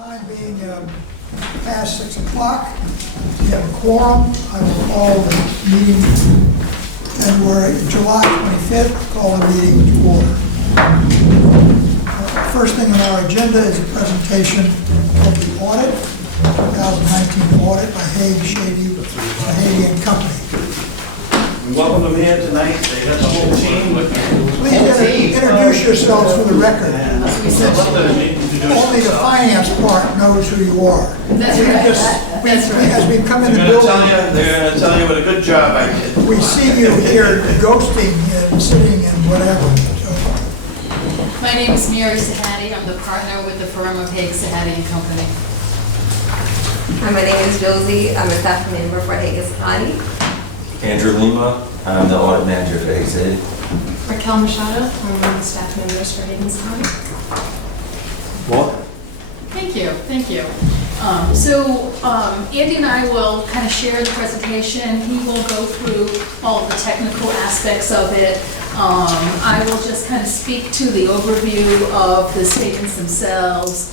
Time being past 6 o'clock, we have a quorum. I will call the meeting, July 25th, call the meeting to order. First thing on our agenda is a presentation of the audit, 2019 audit by Shady and Company. We welcome them here tonight. They got the whole team with them. Please introduce yourselves for the record. Only the finance part knows who you are. That's right. As we come in the They're building, going to tell you what a good job I did. we see you here ghosting and sitting and whatever. So, My name is Mary Sahadi. I'm the partner with the firm of Sahadi and Company. Hi, my name is Josie. I'm a staff member for Sahadi. Andrew Lima, I'm the audit manager for Hayes. Raquel Machado, I'm one of the staff members for Hayden's County. What? Thank you. Andy and I will kind of share the presentation. He will go through all of the technical aspects of it. I will just kind of speak to the overview of the statements themselves.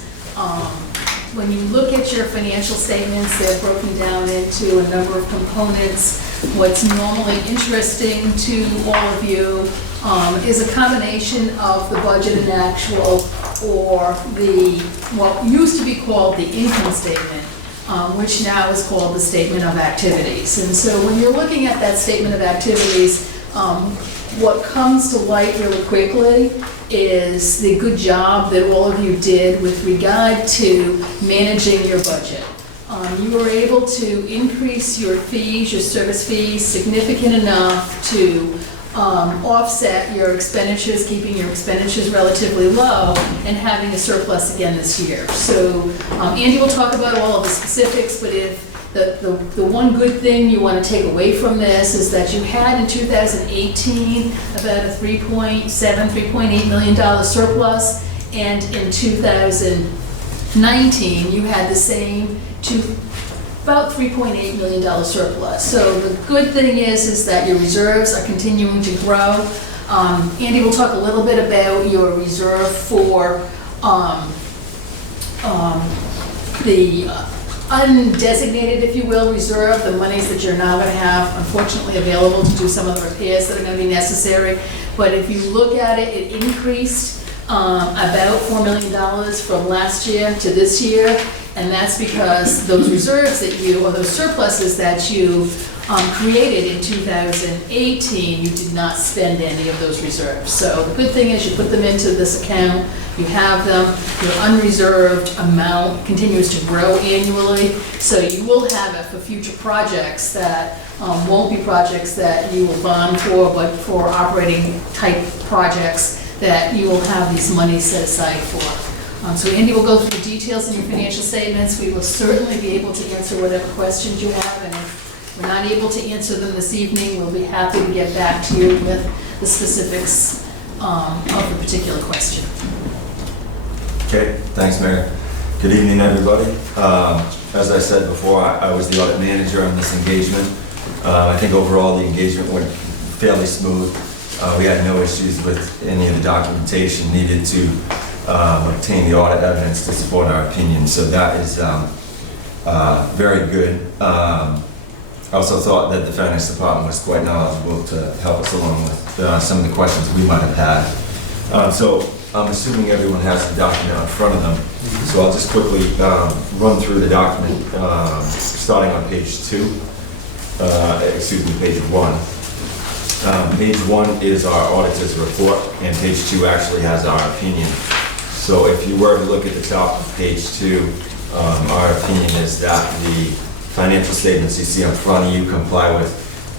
When you look at your financial statements, they're broken down into a number of components. What's normally interesting to all of you is a combination of the budget and actual, or what used to be called the income statement, which now is called the statement of activities. And so when you're looking at that statement of activities, what comes to light really quickly is the good job that all of you did with regard to managing your budget. You were able to increase your fees, your service fees, significant enough to offset your expenditures, keeping your expenditures relatively low, and having a surplus again this year. So Andy will talk about all of the specifics, but if the one good thing you want to take away from this is that you had in 2018 about a $3.8 million surplus, and in 2019 you had the same about $3.8 million surplus. So the good thing is that your reserves are continuing to grow. Andy will talk a little bit about your reserve for the undesignated, if you will, reserve, the monies that you're now going to have, unfortunately, available to do some of the repairs that are going to be necessary. But if you look at it, it increased about $4 million from last year to this year, and that's because those reserves that or those surpluses that you created in 2018, you did not spend any of those reserves. So the good thing is you put them into this account, you have them, your unreserved amount continues to grow annually, so you will have it for future projects that won't be projects that you will bond for, but for operating type projects that you will have these monies set aside for. So Andy will go through the details in your financial statements. We will certainly be able to answer whatever questions you have, and if we're not able to answer them this evening, we'll be happy to get back to you with the specifics of the particular question. Okay, thanks, Mary. Good evening, everybody. As I said before, I was the audit manager on this engagement. I think overall the engagement went fairly smooth. We had no issues with any of the documentation needed to obtain the audit evidence to support our opinion, so that is very good. I also thought that the finance department was quite knowledgeable to help us along with some of the questions we might have had. So I'm assuming everyone has the document in front of them, so I'll just quickly run through the document, starting on page 2, page 1. Page 1 is our Auditors Report, and page 2 actually has our opinion. So if you were to look at the top of page 2, our opinion is that the financial statements you see in front of you comply with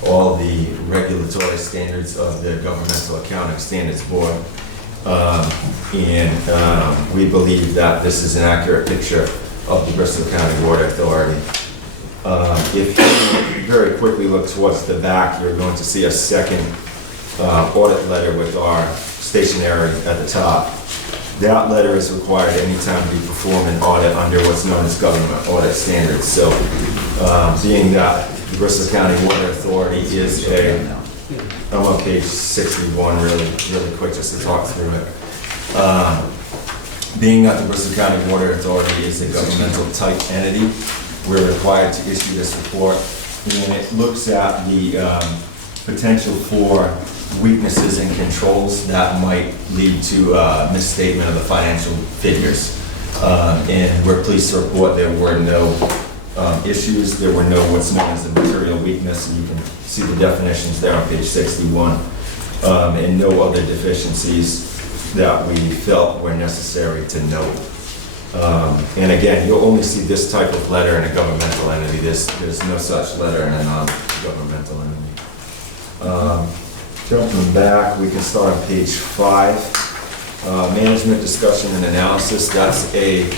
all the regulatory standards of the Governmental Accounting Standards Board. We believe that this is an accurate picture of the Bristol County Water Authority. If you very quickly look towards the back, you're going to see a second audit letter with our stationery at the top. That letter is required anytime we perform an audit under what's known as government audit standards. So being that the Bristol County Water Authority is I'm on page 61 really quick just to talk through it. Being that the Bristol County Water Authority is a governmental type entity, we're required to issue this report. And it looks at the potential for weaknesses in controls that might lead to misstatement of the financial figures. And we're pleased to report there were no issues. There were no what's known as a material weakness, and you can see the definitions there on page 61. And no other deficiencies that we felt were necessary to note. And again, you'll only see this type of letter in a governmental entity. There's no such letter in a non-governmental entity. Jumping back, we can start on page 5. Management discussion and analysis. That's a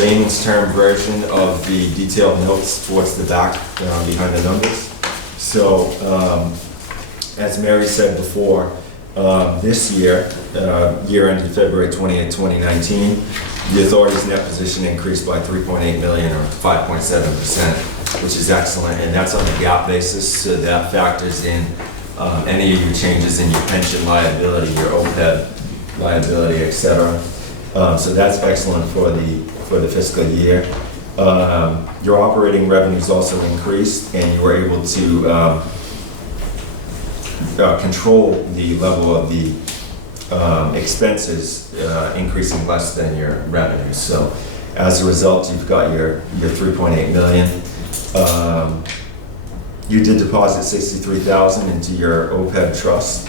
layman's term version of the detailed notes towards the back behind the numbers. So, as Mary said before, this year, year ended February 28, 2019, the authority's net position increased by 3.8 million or 5.7%, which is excellent, and that's on a GAAP basis, so that factors in any of your changes in your pension liability, your OPEB liability, etc. So that's excellent for the fiscal year. Your operating revenues also increased, and you were able to control the level of the expenses increasing less than your revenues. So as a result, you've got your 3.8 million. You did deposit 63,000 into your OPEB trust.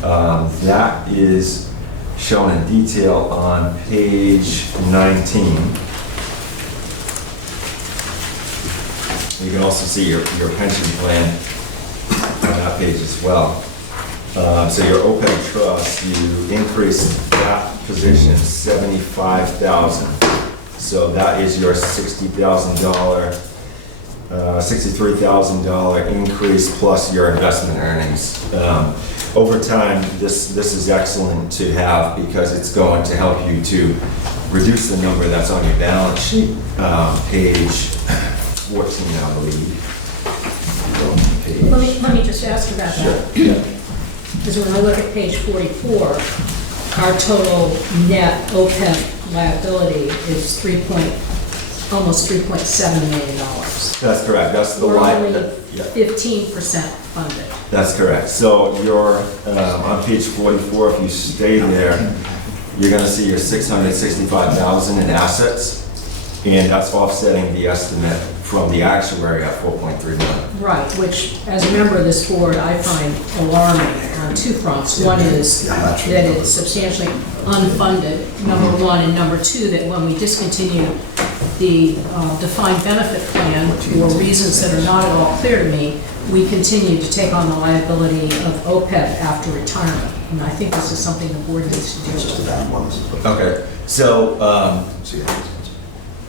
That is shown in detail on page 19. You can also see your pension plan on that page as well. So your OPEB trust, you increased that position 75,000. So that is your $63,000 increase plus your investment earnings. Over time, this is excellent to have because it's going to help you to reduce the number that's on your balance sheet. Page 14, I believe. Let me just ask about that. Because when I look at page 44, our total net OPEB liability is almost $3.7 million. That's correct. That's the We're line. only 15% funded. That's correct. So you're on page 44. If you stay there, you're going to see your 665,000 in assets, and that's offsetting the estimate from the actuary at 4.3 million. Right, which, as a member of this board, I find alarming on two fronts. One is that it's substantially unfunded, number one, and number two, that when we discontinue the defined benefit plan for reasons that are not at all clear to me, we continue to take on the liability of OPEB after retirement. And I think this is something the board needs to do. Okay. So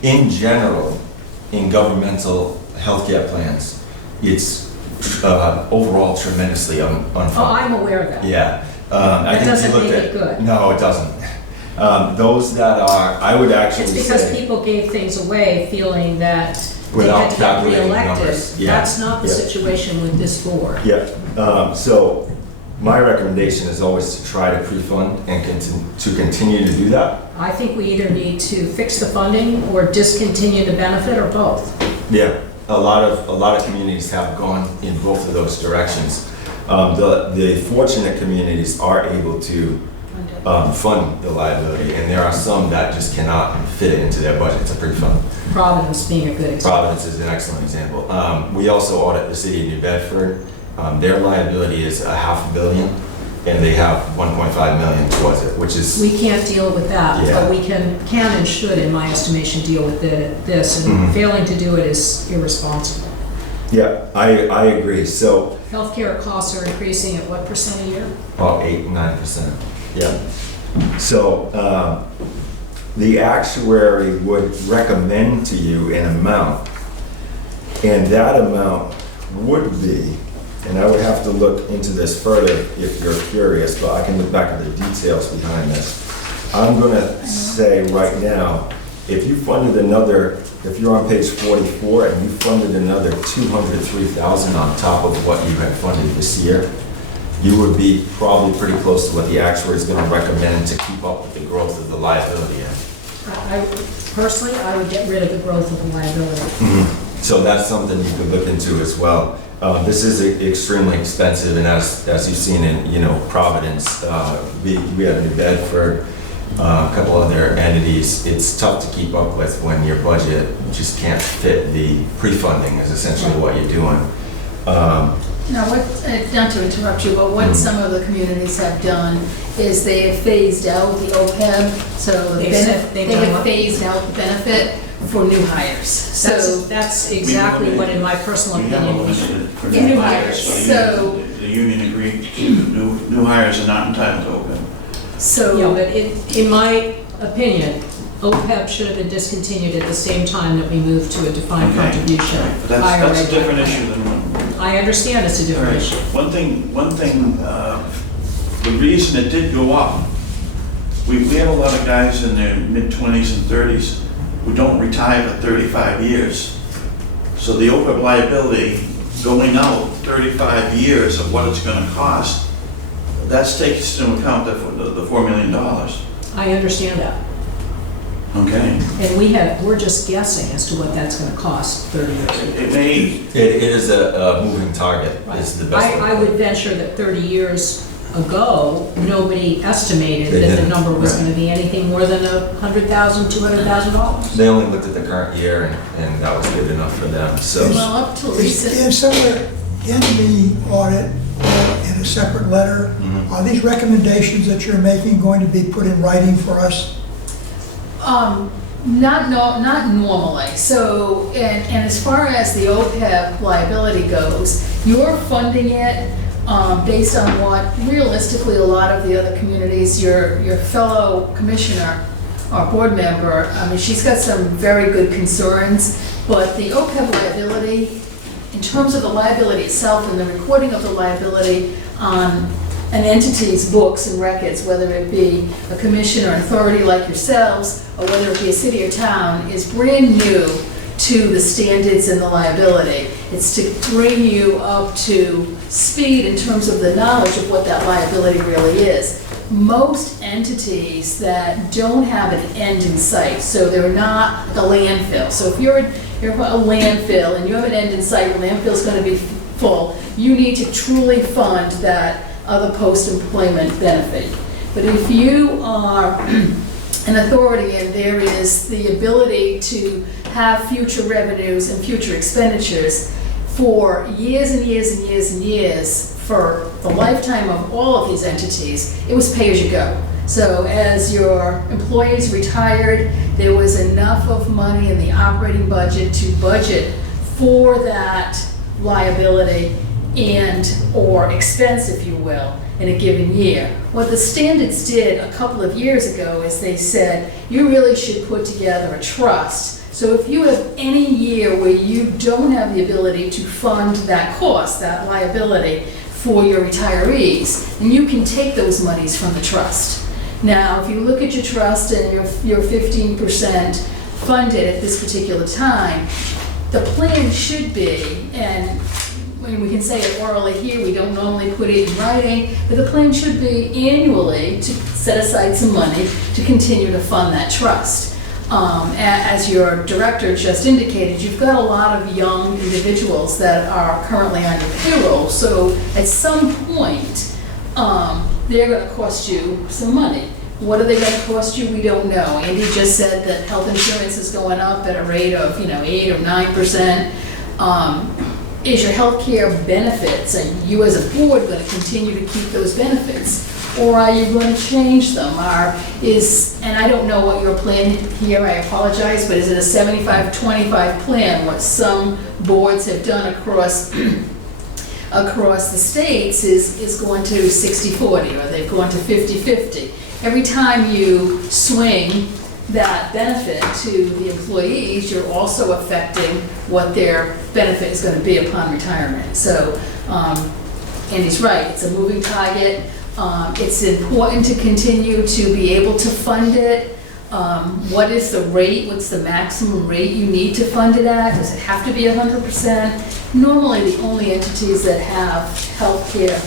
in general, in governmental healthcare plans, it's overall tremendously unfunded. Oh, I'm aware of that. Yeah. I That think doesn't you looked make at, it good. No, it doesn't. Those that are, I would actually It's because say, people gave things away feeling that they Without had to get calculating reelected. numbers. Yeah. That's not the Yeah. situation with this board. yeah. So my recommendation is always to try to pre-fund and to continue to do that. I think we either need to fix the funding or discontinue the benefit or both. Yeah, a lot of communities have gone in both of those directions. The fortunate communities are able to fund the liability, and there are some that just cannot fit it into their budget to pre-fund. Providence being a good example. Providence is an excellent example. We also audit the city of New Bedford. Their liability is $500 million, and they have 1.5 million towards it, which is, We can't deal with that, Yeah. but we can and should, in my estimation, deal with this, and Mhm. failing to do it is irresponsible. yeah, I agree. So Healthcare costs are increasing at what % a year? about 8-9%. Yeah. So the actuary would recommend to you an amount, and that amount would be, and I would have to look into this further if you're curious, but I can look back at the details behind this. I'm going to say right now, if you funded another, if you're on page 44 and you funded another 203,000 on top of what you had funded this year, you would be probably pretty close to what the actuary is going to recommend to keep up with the growth of the liability. Personally, I would get rid of the growth of the liability. So that's something you could look into as well. This is extremely expensive, and as you've seen in, Providence, we have New Bedford, a couple other entities. It's tough to keep up with when your budget just can't fit the pre-funding is essentially what you're doing. Now, not to interrupt you, but what some of the communities have done is they have phased out the OPEB, so They've said they've they done have what? phased out the benefit for new hires. So, That's exactly what, in my personal We have opinion, we eliminated for Yeah. new hires, So- the union agreed to, new hires are not entitled to open. so. Yeah, but in my opinion, OPEB should have been discontinued at the same time that we moved to a defined Okay. contribution. But that's IRA. a different issue than one. I understand it's a different issue. One thing, the reason it did go up, we have a lot of guys in their mid-20s and 30s who don't retire for 35 years. So the OPEB liability going out 35 years of what it's gonna cost, that's takes into account the $4 million. I understand that. Okay? And we're just guessing as to what that's gonna cost 30 years. It may, It is a moving target, is the best way to I put would it. venture that 30 years ago, nobody estimated They that the didn't, number was right. gonna be anything more than $100,000, $200,000. They only looked at the current year, and that was good enough for them, so. Well, up till recent. Is somewhere in the audit, in a separate letter, are these recommendations that you're making going to be put in writing for us? Not normally. So, and as far as the OPEB liability goes, you're funding it based on what realistically a lot of the other communities, your fellow commissioner or board member, I mean, she's got some very good concerns, but the OPEB liability, in terms of the liability itself and the recording of the liability on an entity's books and records, whether it be a commission or authority like yourselves, or whether it be a city or town, is brand new to the standards and the liability. It's to bring you up to speed in terms of the knowledge of what that liability really is. Most entities that don't have an end in sight, so they're not a landfill. So if you're a landfill and you have an end in sight, the landfill's gonna be full, you need to truly fund that other post-employment benefit. But if you are an authority and there is the ability to have future revenues and future expenditures for years and years and years and years, for the lifetime of all of these entities, it was pay-as-you-go. So as your employees retired, there was enough of money in the operating budget to budget for that liability or expense, if you will, in a given year. What the standards did a couple of years ago is they said, you really should put together a trust. So if you have any year where you don't have the ability to fund that cost, that liability for your retirees, then you can take those monies from the trust. Now, if you look at your trust and you're 15% funded at this particular time, the plan should be, and when we can say it orally here, we don't normally put it in writing, but the plan should be annually to set aside some money to continue to fund that trust. As your director just indicated, you've got a lot of young individuals that are currently on your payroll, so at some point, they're gonna cost you some money. What are they gonna cost you? We don't know. Andy just said that health insurance is going up at a rate of, 8 or 9%. Is your health care benefits, and you as a board going to continue to keep those benefits? Or are you going to change them? And I don't know what your plan here, I apologize, but is it a 75-25 plan? What some boards have done across the states is going to 60-40, or they've gone to 50-50. Every time you swing that benefit to the employees, you're also affecting what their benefit is going to be upon retirement. So Andy's right, it's a moving target. It's important to continue to be able to fund it. What is the rate? What's the maximum rate you need to fund it at? Does it have to be 100%? Normally, the only entities that have health care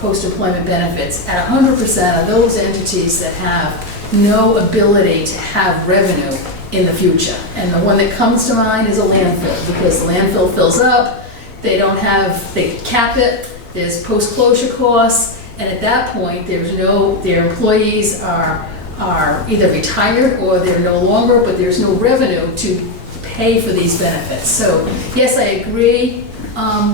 post-employment benefits at 100% are those entities that have no ability to have revenue in the future. And the one that comes to mind is a landfill, because the landfill fills up, they cap it, there's post-closure costs, and at that point, their employees are either retired or they're no longer, but there's no revenue to pay for these benefits. So, yes, I agree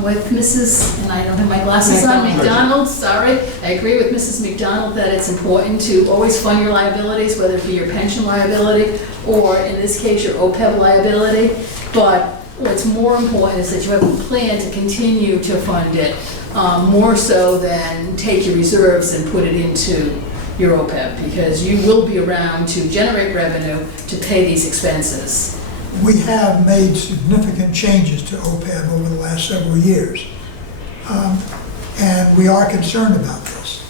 with Mrs., and I don't have my glasses on, McDonald, sorry. I agree with Mrs. McDonald that it's important to always fund your liabilities, whether it be your pension liability or, in this case, your OPEB liability. But what's more important is that you have a plan to continue to fund it, more so than take your reserves and put it into your OPEB, because you will be around to generate revenue to pay these expenses. We have made significant changes to OPEB over the last several years, and we are concerned about this.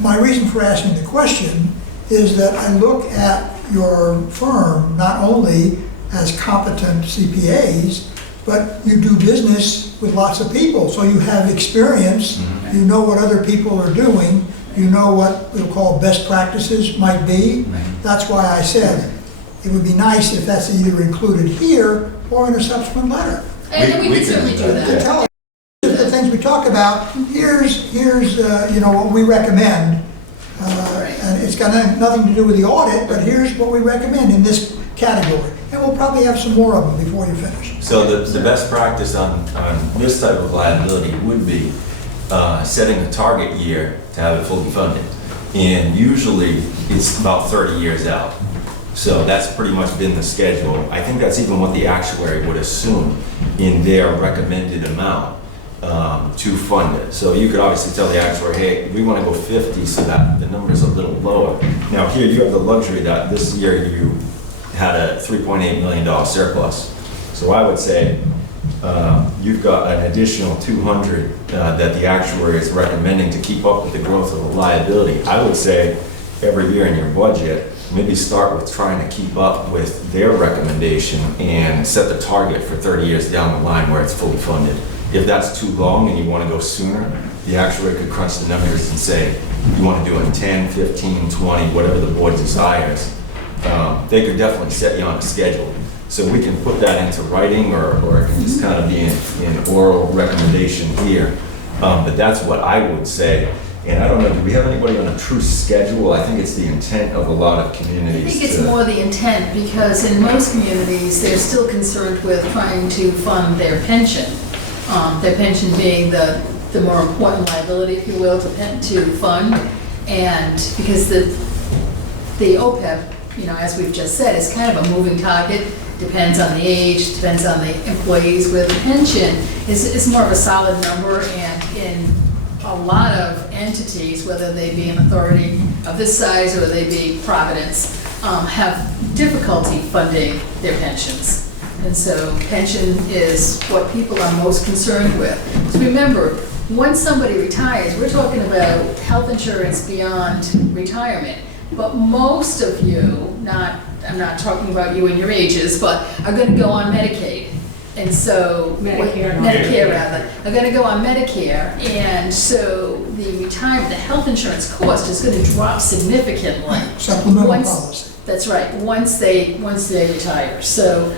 My reason for asking the question is that I look at your firm not only as competent CPAs, but you do business with lots of people, so you have experience, you know what other people are doing, you know what we'll call best practices might be. That's why I said it would be nice if that's either included here or in a subsequent letter. And we can certainly do To that. tell us the things we talk about, here's what we recommend. And it's got nothing to do with the audit, but here's what we recommend in this category. And we'll probably have some more of them before you finish. So the best practice on this type of liability would be setting a target year to have it fully funded. And usually it's about 30 years out. So that's pretty much been the schedule. I think that's even what the actuary would assume in their recommended amount to fund it. So you could obviously tell the actuary, hey, we want to go 50 so that the number's a little lower. Now here you have the luxury that this year you had a $3.8 million surplus. So I would say you've got an additional 200 that the actuary is recommending to keep up with the growth of the liability. I would say every year in your budget, maybe start with trying to keep up with their recommendation and set the target for 30 years down the line where it's fully funded. If that's too long and you want to go sooner, the actuary could crunch the numbers and say, you want to do it in 10, 15, 20, whatever the board desires. They could definitely set you on a schedule. So we can put that into writing or it can just kind of be in oral recommendation here. But that's what I would say. And I don't know, do we have anybody on a true schedule? I think it's the intent of a lot of communities. I think it's more the intent, because in most communities, they're still concerned with trying to fund their pension being the more important liability, if you will, to fund. And because the OPEB, as we've just said, is kind of a moving target, depends on the age, depends on the employees, where the pension is more of a solid number, and in a lot of entities, whether they be an authority of this size or they be Providence, have difficulty funding their pensions. And so pension is what people are most concerned with. Because remember, once somebody retires, we're talking about health insurance beyond retirement. But most of you, I'm not talking about you and your ages, but are going to go on Medicaid. And so, Medicare rather, are going to go on Medicare, and so the health insurance cost is going to drop significantly. Supplemental policy. That's right, once they retire. So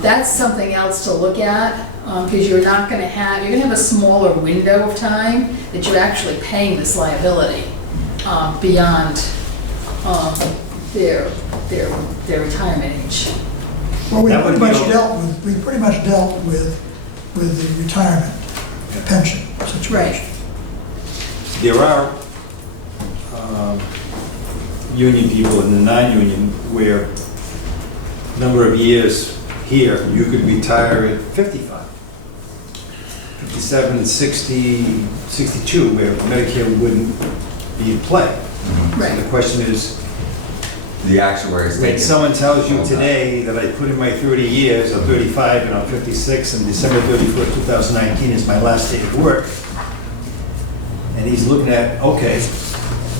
that's something else to look at, because you're going to have a smaller window of time that you're actually paying this liability beyond their retirement age. Well, we pretty much dealt with the retirement pension situation. Right. There are union people and the non-union where number of years here, you could retire at 55, 57, 60, 62, where Medicare wouldn't be in play. Right. So the question is, The actuaries. when someone tells you today that I put in my 30 years, I'm 35 and I'm 56, and December 31st, 2019 is my last day of work, and he's looking at, okay,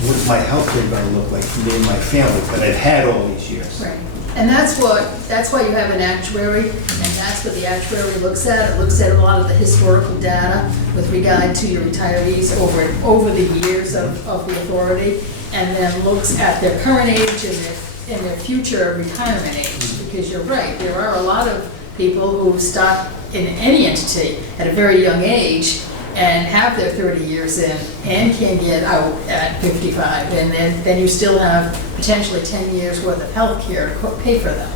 what's my health care going to look like for me and my family that I've had all these years? Right. And that's why you have an actuary, and that's what the actuary looks at. It looks at a lot of the historical data with regard to your retirees over the years of the authority, and then looks at their current age and their future retirement age. Because you're right, there are a lot of people who start in any entity at a very young age and have their 30 years in and can get out at 55, and then you still have potentially 10 years worth of health care to pay for them.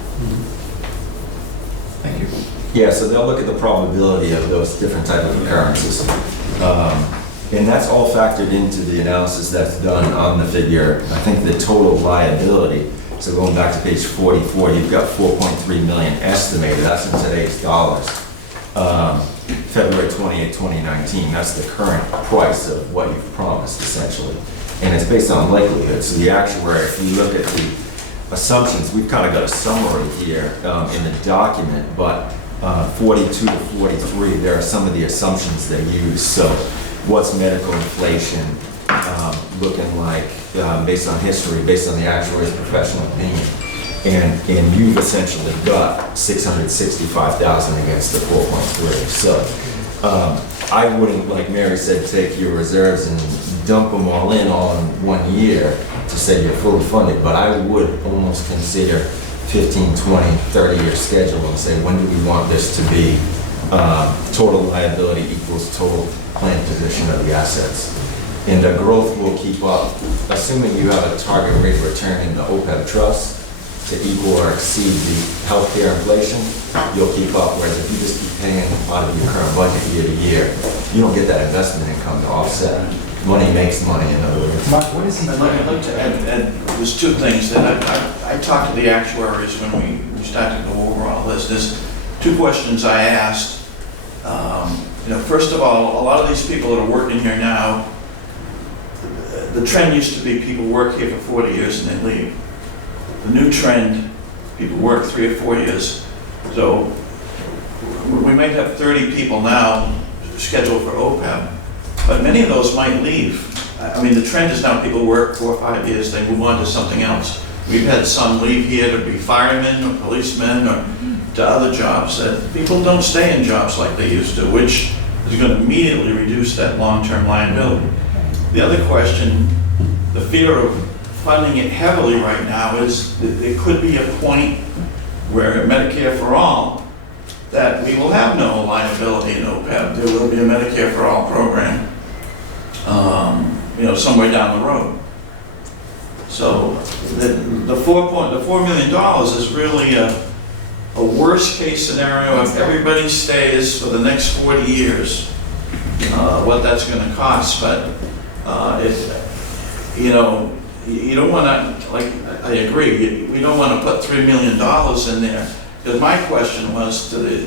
Thank you. Yeah, so they'll look at the probability of those different type of occurrences. And that's all factored into the analysis that's done on the figure. I think the total liability, so going back to page 44, you've got 4.3 million estimated, that's in today's dollars. February 28, 2019, that's the current price of what you've promised essentially. And it's based on likelihood. So the actuary, if you look at the assumptions, we've kind of got a summary here in the document, but 42 to 43, there are some of the assumptions they use. So what's medical inflation looking like based on history, based on the actuary's professional opinion? And you've essentially got 665,000 against the 4.3. So I wouldn't, like Mary said, take your reserves and dump them all in 1 year to say you're fully funded, but I would almost consider 15, 20, 30-year schedule and say, when do we want this to be? Total liability equals total planned position of the assets. And the growth will keep up, assuming you have a target rate of return in the OPEB trust to equal or exceed the healthcare inflation, you'll keep up. Whereas if you just keep paying out of your current budget year to year, you don't get that investment income to offset. Money makes money, in other words. Mark, what is he? I'd like to add, there's two things that I talked to the actuaries when we started to go over all this. There's two questions I asked. First of all, a lot of these people that are working here now, the trend used to be people work here for 40 years and they leave. The new trend, people work 3 or 4 years. So we might have 30 people now scheduled for OPEB, but many of those might leave. I mean, the trend is now people work 4 or 5 years, they move on to something else. We've had some leave here to be firemen or policemen or to other jobs that people don't stay in jobs like they used to, which is going to immediately reduce that long-term liability. The other question, the fear of funding it heavily right now is that there could be a point where Medicare for all, that we will have no liability in OPEB. There will be a Medicare for all program, somewhere down the road. So the $4 million is really a worst case scenario if everybody stays for the next 40 years, what that's going to cost. But you don't want to, like, I agree, we don't want to put $3 million in there. Because my question was to the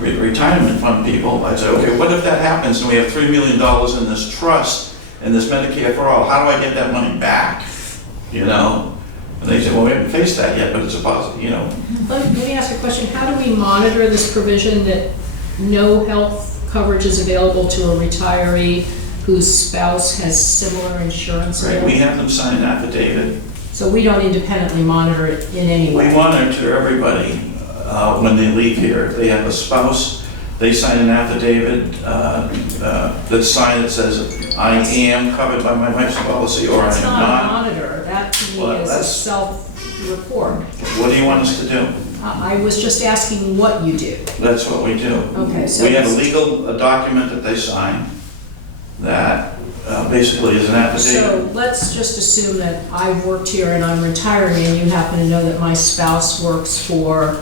retirement fund people, I'd say, okay, what if that happens and we have $3 million in this trust and this Medicare for all? How do I get that money back? And they say, well, we haven't faced that yet, but it's a positive, Let me ask a question. How do we monitor this provision that no health coverage is available to a retiree whose spouse has similar insurance? Right, we have them sign an affidavit. So we don't independently monitor it in any way? We monitor everybody when they leave here. If they have a spouse, they sign an affidavit that's signed that says, I am covered by my wife's policy, or I am not. That's not a monitor. That to me is a self-report. What do you want us to do? I was just asking what you do. That's what we do. Okay, so we have a document that they sign that basically is an affidavit. So let's just assume that I've worked here and I'm retiring, and you happen to know that my spouse works for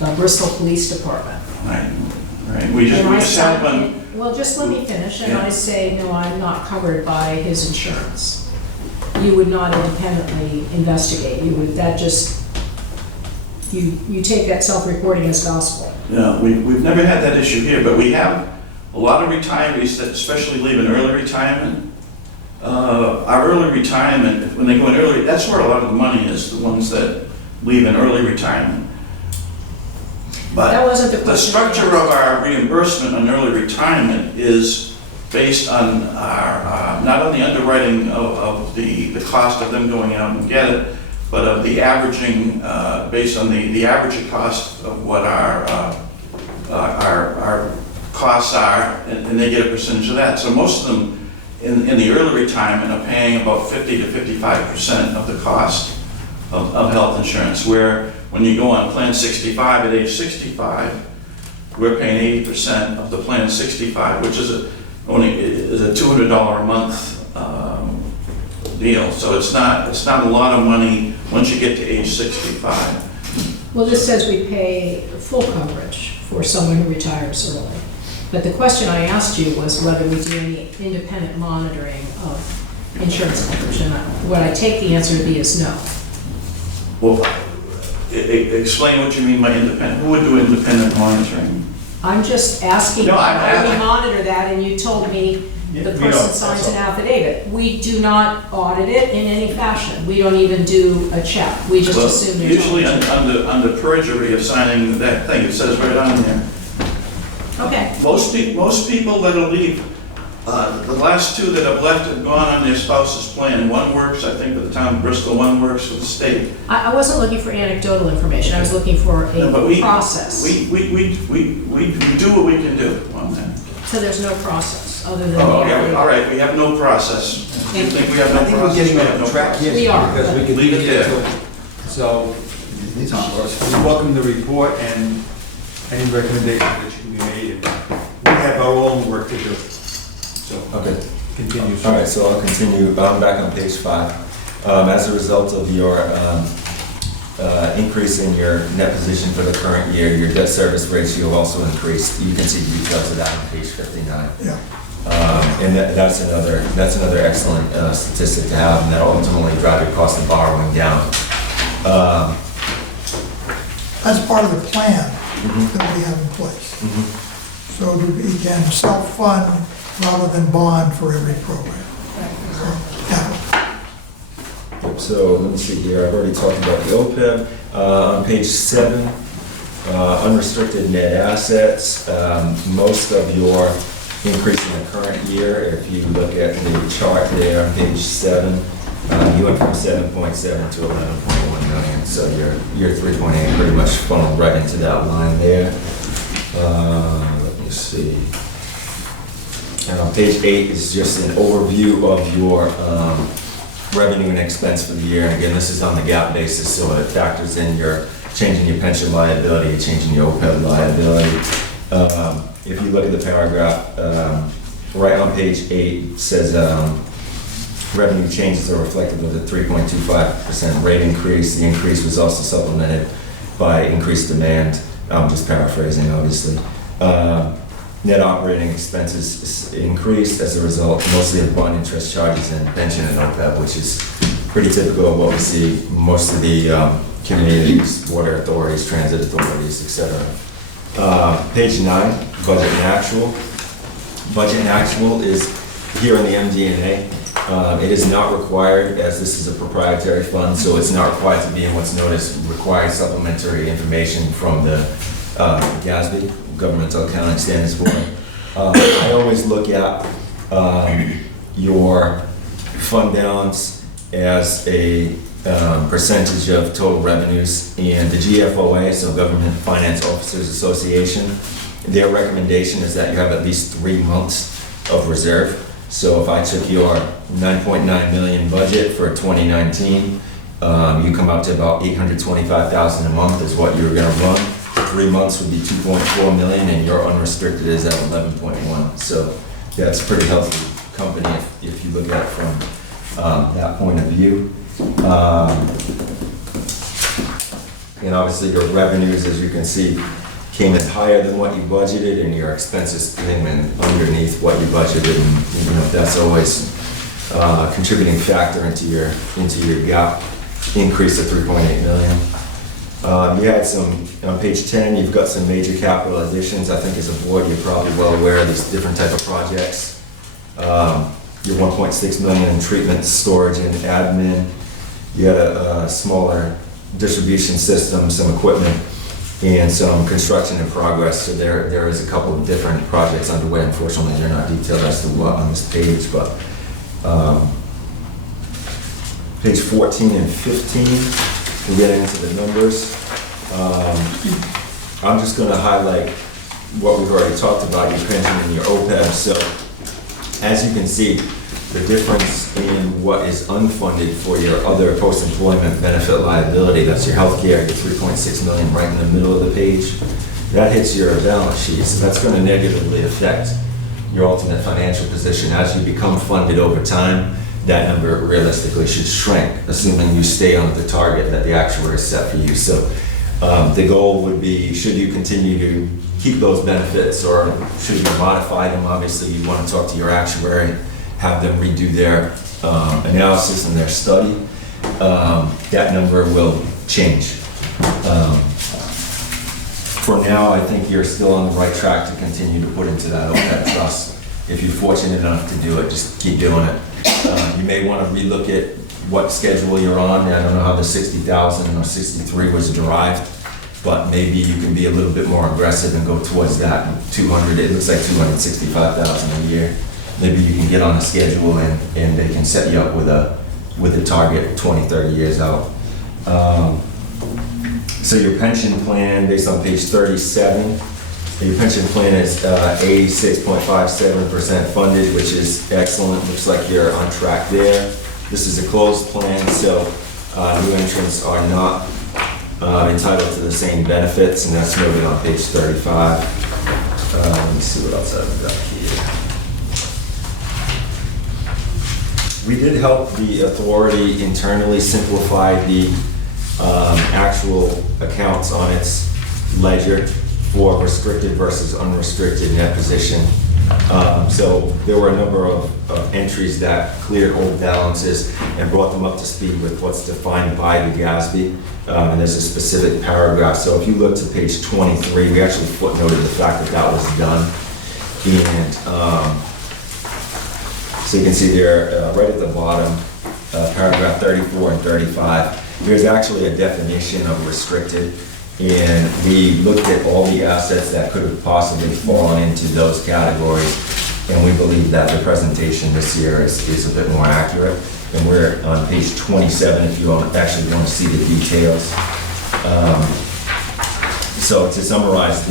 the Bristol Police Department. Right. We just have them. Well, just let me finish, and Yeah. I say, no, I'm not covered by his insurance. You would not independently investigate. You would, you take that self-reporting as gospel. Yeah, we've never had that issue here, but we have a lot of retirees that especially leave in early retirement. Our early retirement, when they go in early, that's where a lot of the money is, the ones that leave in early retirement. But That wasn't the the question. structure of our reimbursement on early retirement is based on our, not on the underwriting of the cost of them going out and get it, but but of the averaging, based on the average cost of what our costs are, and they get a percentage of that. So most of them in the early retirement are paying about 50 to 55% of the cost of health insurance, where when you go on Plan 65 at age 65, we're paying 80% of the Plan 65, which is a $200 a month deal. So it's not a lot of money once you get to age 65. Well, this says we pay full coverage for someone who retires early. But the question I asked you was whether we do any independent monitoring of insurance coverage. And what I take the answer to be is no. Well, explain what you mean by independent. Who would do independent monitoring? I'm just asking, No, how do we monitor that? And you told me the we person don't, signs that's an all. affidavit. We do not audit it in any fashion. We don't even do a check. We just Well, assume there's usually no under perjury of signing that thing, it says right on there. Okay. Most people that'll leave, the last two that have left have gone on their spouse's plan. One works, I think, with the town of Bristol, one works with the state. I wasn't looking for anecdotal information. I was looking for No, but a process. We do what we can do on that. So there's no process other than the Oh, yeah, affidavit. all right, we have no process. You think we have no I think we're process? getting We have no off track process. here. We are, Because we could Leave it leave it there. so, we welcome the report and any recommendation that you can be made. And we have our own work to do. So, Okay. continue. All right, so I'll continue. I'm back on page 5. As a result of your increase in your net position for the current year, your debt service ratio also increased. You can see details of that on page 59. Yeah. And that's another excellent statistic to have, and that'll ultimately drive your cost of borrowing down. That's part of the plan that we have in place. So that we can self-fund rather than bond for every program. Capital. So let me see here, I've already talked about the OPEB. On page 7, unrestricted net assets, most of your increase in the current year, if you look at the chart there on page 7, you went from 7.7 to 11.1 million, so your 3.8 pretty much funneled right into that line there. Let me see. And on page 8 is just an overview of your revenue and expense for the year. And again, this is on the GAAP basis, so it factors in your changing your pension liability, changing your OPEB liability. If you look at the paragraph, right on page 8, it says revenue changes are reflective of the 3.25% rate increase. The increase was also supplemented by increased demand. I'm just paraphrasing, obviously. Net operating expenses increased as a result, mostly of bond interest charges and pension and OPEB, which is pretty typical of what we see most of the communities, water authorities, transit authorities, etc. Page 9, budget and actual. Budget and actual is here in the MD&A. It is not required, as this is a proprietary fund, so it's not required to be in what's known as required supplementary information from the GASB, Governmental Accounting Standards Board. I always look at your fund balance as a percentage of total revenues, and the GFOA, so Government Finance Officers Association, their recommendation is that you have at least 3 months of reserve. So if I took your 9.9 million budget for 2019, you come up to about 825,000 a month is what you're going to run. 3 months would be 2.4 million, and your unrestricted is at 11.1. So that's a pretty healthy company if you look at it from that point of view. And obviously your revenues, as you can see, came in higher than what you budgeted, and your expenses came in underneath what you budgeted, and that's always a contributing factor into your GAAP increase of 3.8 million. You had some, on page 10, you've got some major capital additions. I think as a board, you're probably well aware of these different type of projects. Your 1.6 million in treatment, storage, and admin. You had a smaller distribution system, some equipment, and some construction in progress. So there is a couple of different projects underway. Unfortunately, they're not detailed as to what on this page, but Page 14 and 15, we get into the numbers. I'm just gonna highlight what we've already talked about, your pension and your OPEB. So as you can see, the difference in what is unfunded for your other post-employment benefit liability, that's your healthcare, your 3.6 million right in the middle of the page, that hits your balance sheet. So that's gonna negatively affect your ultimate financial position. As you become funded over time, that number realistically should shrink, assuming you stay on the target that the actuary set for you. So the goal would be, should you continue to keep those benefits or should you modify them? Obviously, you want to talk to your actuary, have them redo their analysis and their study. That number will change. For now, I think you're still on the right track to continue to put into that OPEB trust. If you're fortunate enough to do it, just keep doing it. You may want to relook at what schedule you're on. I don't know how the 60,000 or 63 was derived, but maybe you can be a little bit more aggressive and go towards that 200. It looks like 265,000 a year. Maybe you can get on a schedule and they can set you up with a target 20, 30 years out. So your pension plan, based on page 37, your pension plan is 86.57% funded, which is excellent. Looks like you're on track there. This is a closed plan, so new entrants are not entitled to the same benefits, and that's noted on page 35. Let me see what else I've got here. We did help the authority internally simplify the actual accounts on its ledger for restricted versus unrestricted net position. So there were a number of entries that cleared old balances and brought them up to speed with what's defined by the GASB. And there's a specific paragraph. So if you look to page 23, we actually footnoted the fact that that was done. And so you can see there, right at the bottom, paragraph 34 and 35, there's actually a definition of restricted. And we looked at all the assets that could have possibly fallen into those categories. And we believe that the presentation this year is a bit more accurate. And we're on page 27 if you actually want to see the details. So to summarize,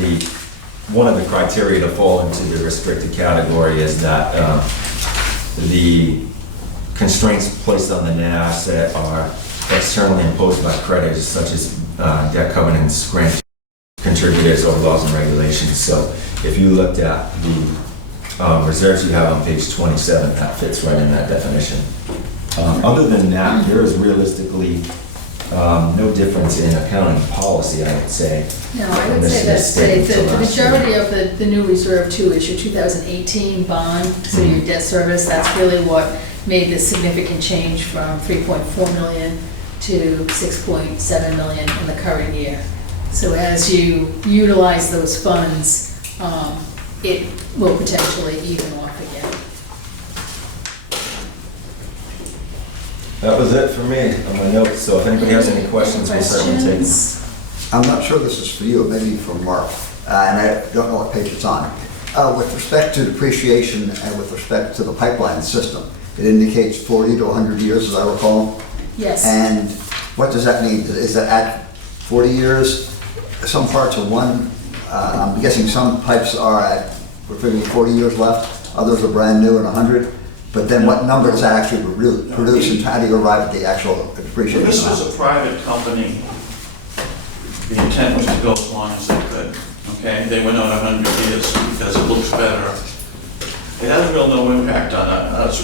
one of the criteria to fall into the restricted category is that the constraints placed on the net asset are externally imposed by creditors, such as debt covenants, grant contributors, or laws and regulations. So if you looked at the reserves you have on page 27, that fits right in that definition. Other than that, there is realistically no difference in accounting policy, I would say. No, I would say that the majority of the new reserve too is your 2018 bond, so your debt service, that's really what made this significant change from 3.4 million to 6.7 million in the current year. So as you utilize those funds, it will potentially even off again. That was it for me on my notes. So if anybody has any questions, we'll certainly take them. I'm not sure this is for you, maybe for Mark, and I don't know what page it's on. With respect to depreciation and with respect to the pipeline system, it indicates 40 to 100 years, as I recall. Yes. And what does that mean? Is that at 40 years? Some parts are one. I'm guessing some pipes are at, we're figuring 40 years left. Others are brand new and 100. But then what number does that actually produce, and how do you arrive at the actual depreciation amount? This was a private company. The intent was to go as long as they could, okay? They went on 100 years because it looks better. It has no impact on us.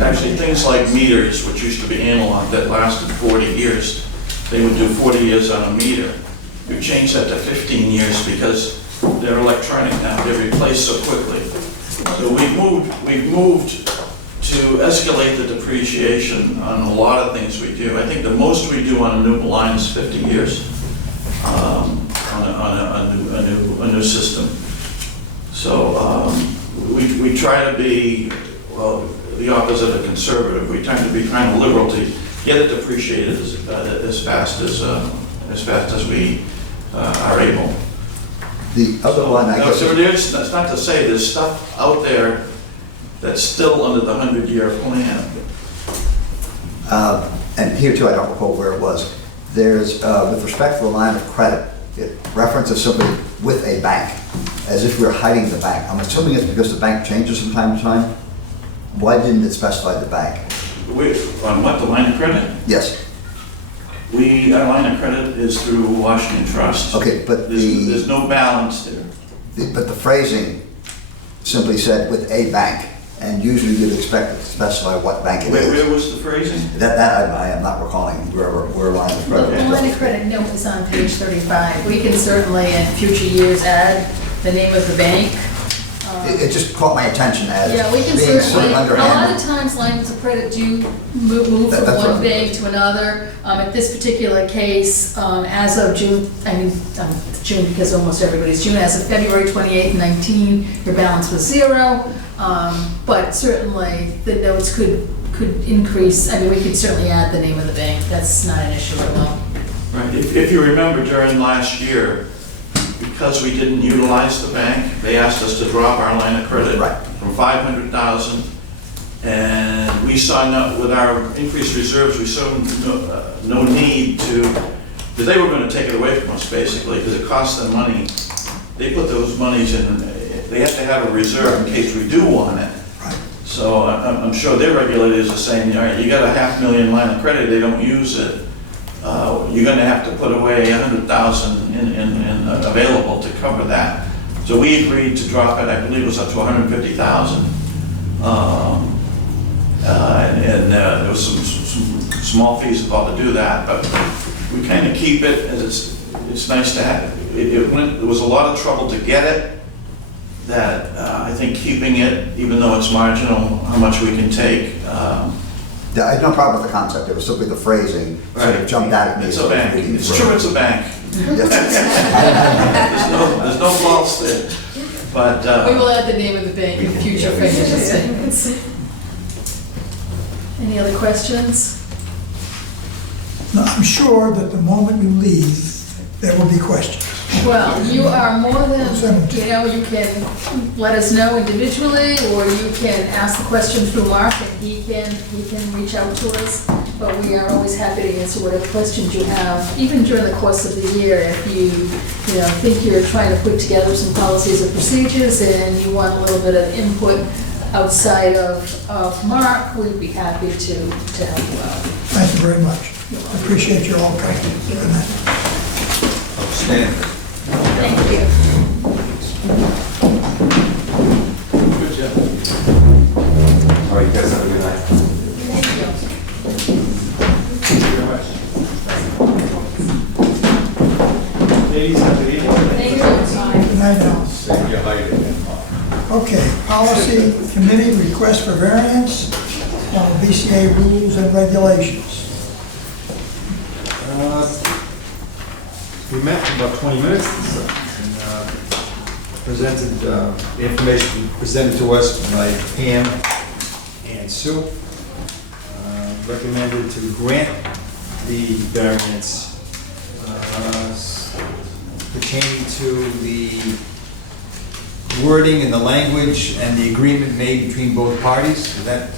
Actually, things like meters, which used to be analog, that lasted 40 years, they would do 40 years on a meter. We changed that to 15 years because they're electronic now, they're replaced so quickly. So we've moved to escalate the depreciation on a lot of things we do. I think the most we do on a new line is 50 years on a new system. So we try to be, well, the opposite of conservative. We tend to be kind of liberal to get it depreciated as fast as we are able. The other one, I guess. That's not to say there's stuff out there that's still under the 100-year plan. And here too, I don't recall where it was. There's, with respect to the line of credit, it references simply with a bank, as if we're hiding the bank. I'm assuming it's because the bank changes from time to time? Why didn't it specify the bank? On what, the line of credit? Yes. Our line of credit is through Washington Trust. Okay, but There's no balance there. But the phrasing simply said with a bank, and usually you'd expect it to specify what bank it is. Where was the phrasing? That I am not recalling where line of credit The line of credit note is on page 35. We can certainly in future years add the name of the bank. It just caught my attention as Yeah, we can being certainly, a lot of underhanded. times lines of credit do move from That's one right. bank to another. At this particular case, as of June, June because almost everybody's June, as of February 28th, 19, your balance was 0. But certainly the notes could increase. I mean, we could certainly add the name of the bank. That's not an issue at all. Right, if you remember during last year, because we didn't utilize the bank, they asked us to drop our line of credit Right. from 500,000. And we saw, with our increased reserves, we saw no need to, because they were going to take it away from us basically, because it cost them money. They put those monies in, they have to have a reserve in case we do want it. So I'm sure their regulators are saying, all right, you got a $500,000 line of credit, they don't use it. You're going to have to put away 100,000 in available to cover that. So we agreed to drop it. I believe it was up to 150,000. And there was some small fees involved to do that, but we kind of keep it as it's nice to have it. There was a lot of trouble to get it. That I think keeping it, even though it's marginal, how much we can take. Yeah, I had no problem with the concept, it was simply the phrasing, sort of jumped out at me. It's as I a was bank. reading It's through. true, it's a bank. There's no false there. But We will add the name of the bank in future financial statements. Any other questions? Now, I'm sure that the moment you leave, there will be questions. Well, you are more than, you can let us know individually, or you can ask the question through Mark, and he can reach out to us. But we are always happy to answer whatever questions you have, even during the course of the year. If you think you're trying to put together some policies and procedures, and you want a little bit of input outside of Mark, we'd be happy to help you out. Thank you very much. I appreciate your all coming. Good night. Outstanding. Thank you. Good job. All right, you guys have a good night. Thank you. Thank you very much. Ladies, have a good evening. Thank you. Good night now. Save your height again. Okay, policy committee request for variance on BCA rules and regulations. We met for about 20 minutes and presented, the information presented to us by Pam and Sue. Recommended to grant the variance pertaining to the wording and the language and the agreement made between both parties. Is that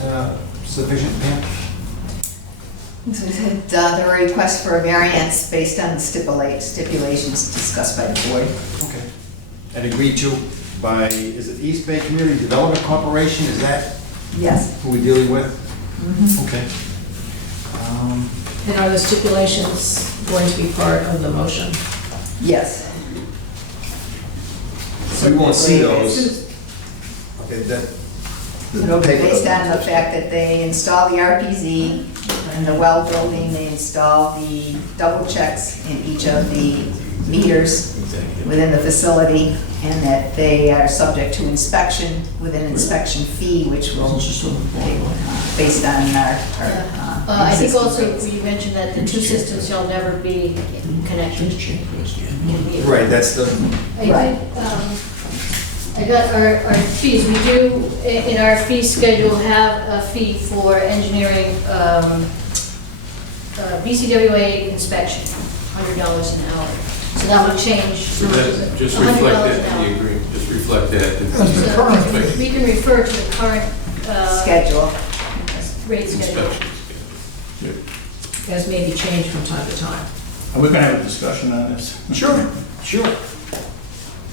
sufficient, Pam? The request for a variance based on the stipulations discussed by the board. Okay. And agreed to by, is it East Bay Community Development Corporation? Is that Yes. who we're dealing with? Okay. And are the stipulations going to be part of the motion? Yes. So we won't see those. Okay, that, It'll be based on the fact that they install the RPZ in the well building, they install the double checks in each of the meters within the facility, and that they are subject to inspection with an inspection fee, which will be based on our I think existing also rates. you mentioned that the two systems shall never be connected. right, that's the, I got our fees. We do, in our fee schedule, have a fee for engineering, BCWA inspection, $100 an hour. So that would change. So that, just $100 reflect that an in hour. the agreement, just reflect that. As the current We can refer to the current Schedule. rate schedule. Inspection. as may be changed from time to time. Are we gonna have a discussion on this? Sure.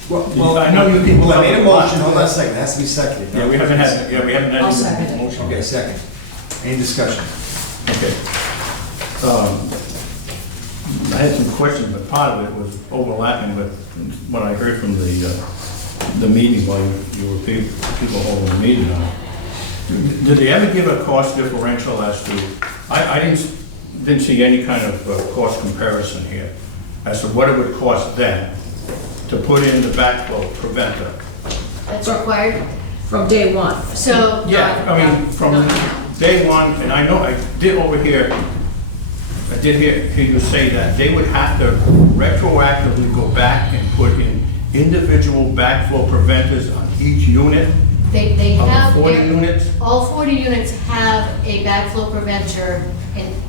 Well, I know you people I made a have a motion, lot. hold on a second, it has to be seconded. Yeah, we haven't had I'll any second it. motion. Okay, second. Any discussion? Okay. I had some questions, but part of it was overlapping with what I heard from the meeting while you were people holding the meeting on. Did they ever give a cost differential as to, I didn't see any kind of cost comparison here as to what it would cost them to put in the backflow preventer? That's required. From day one. So. Yeah, I mean, from day one, and I know, I did hear you say that they would have to retroactively go back and put in individual backflow preventers on each unit They of have. the 40 their- units? All 40 units have a backflow preventer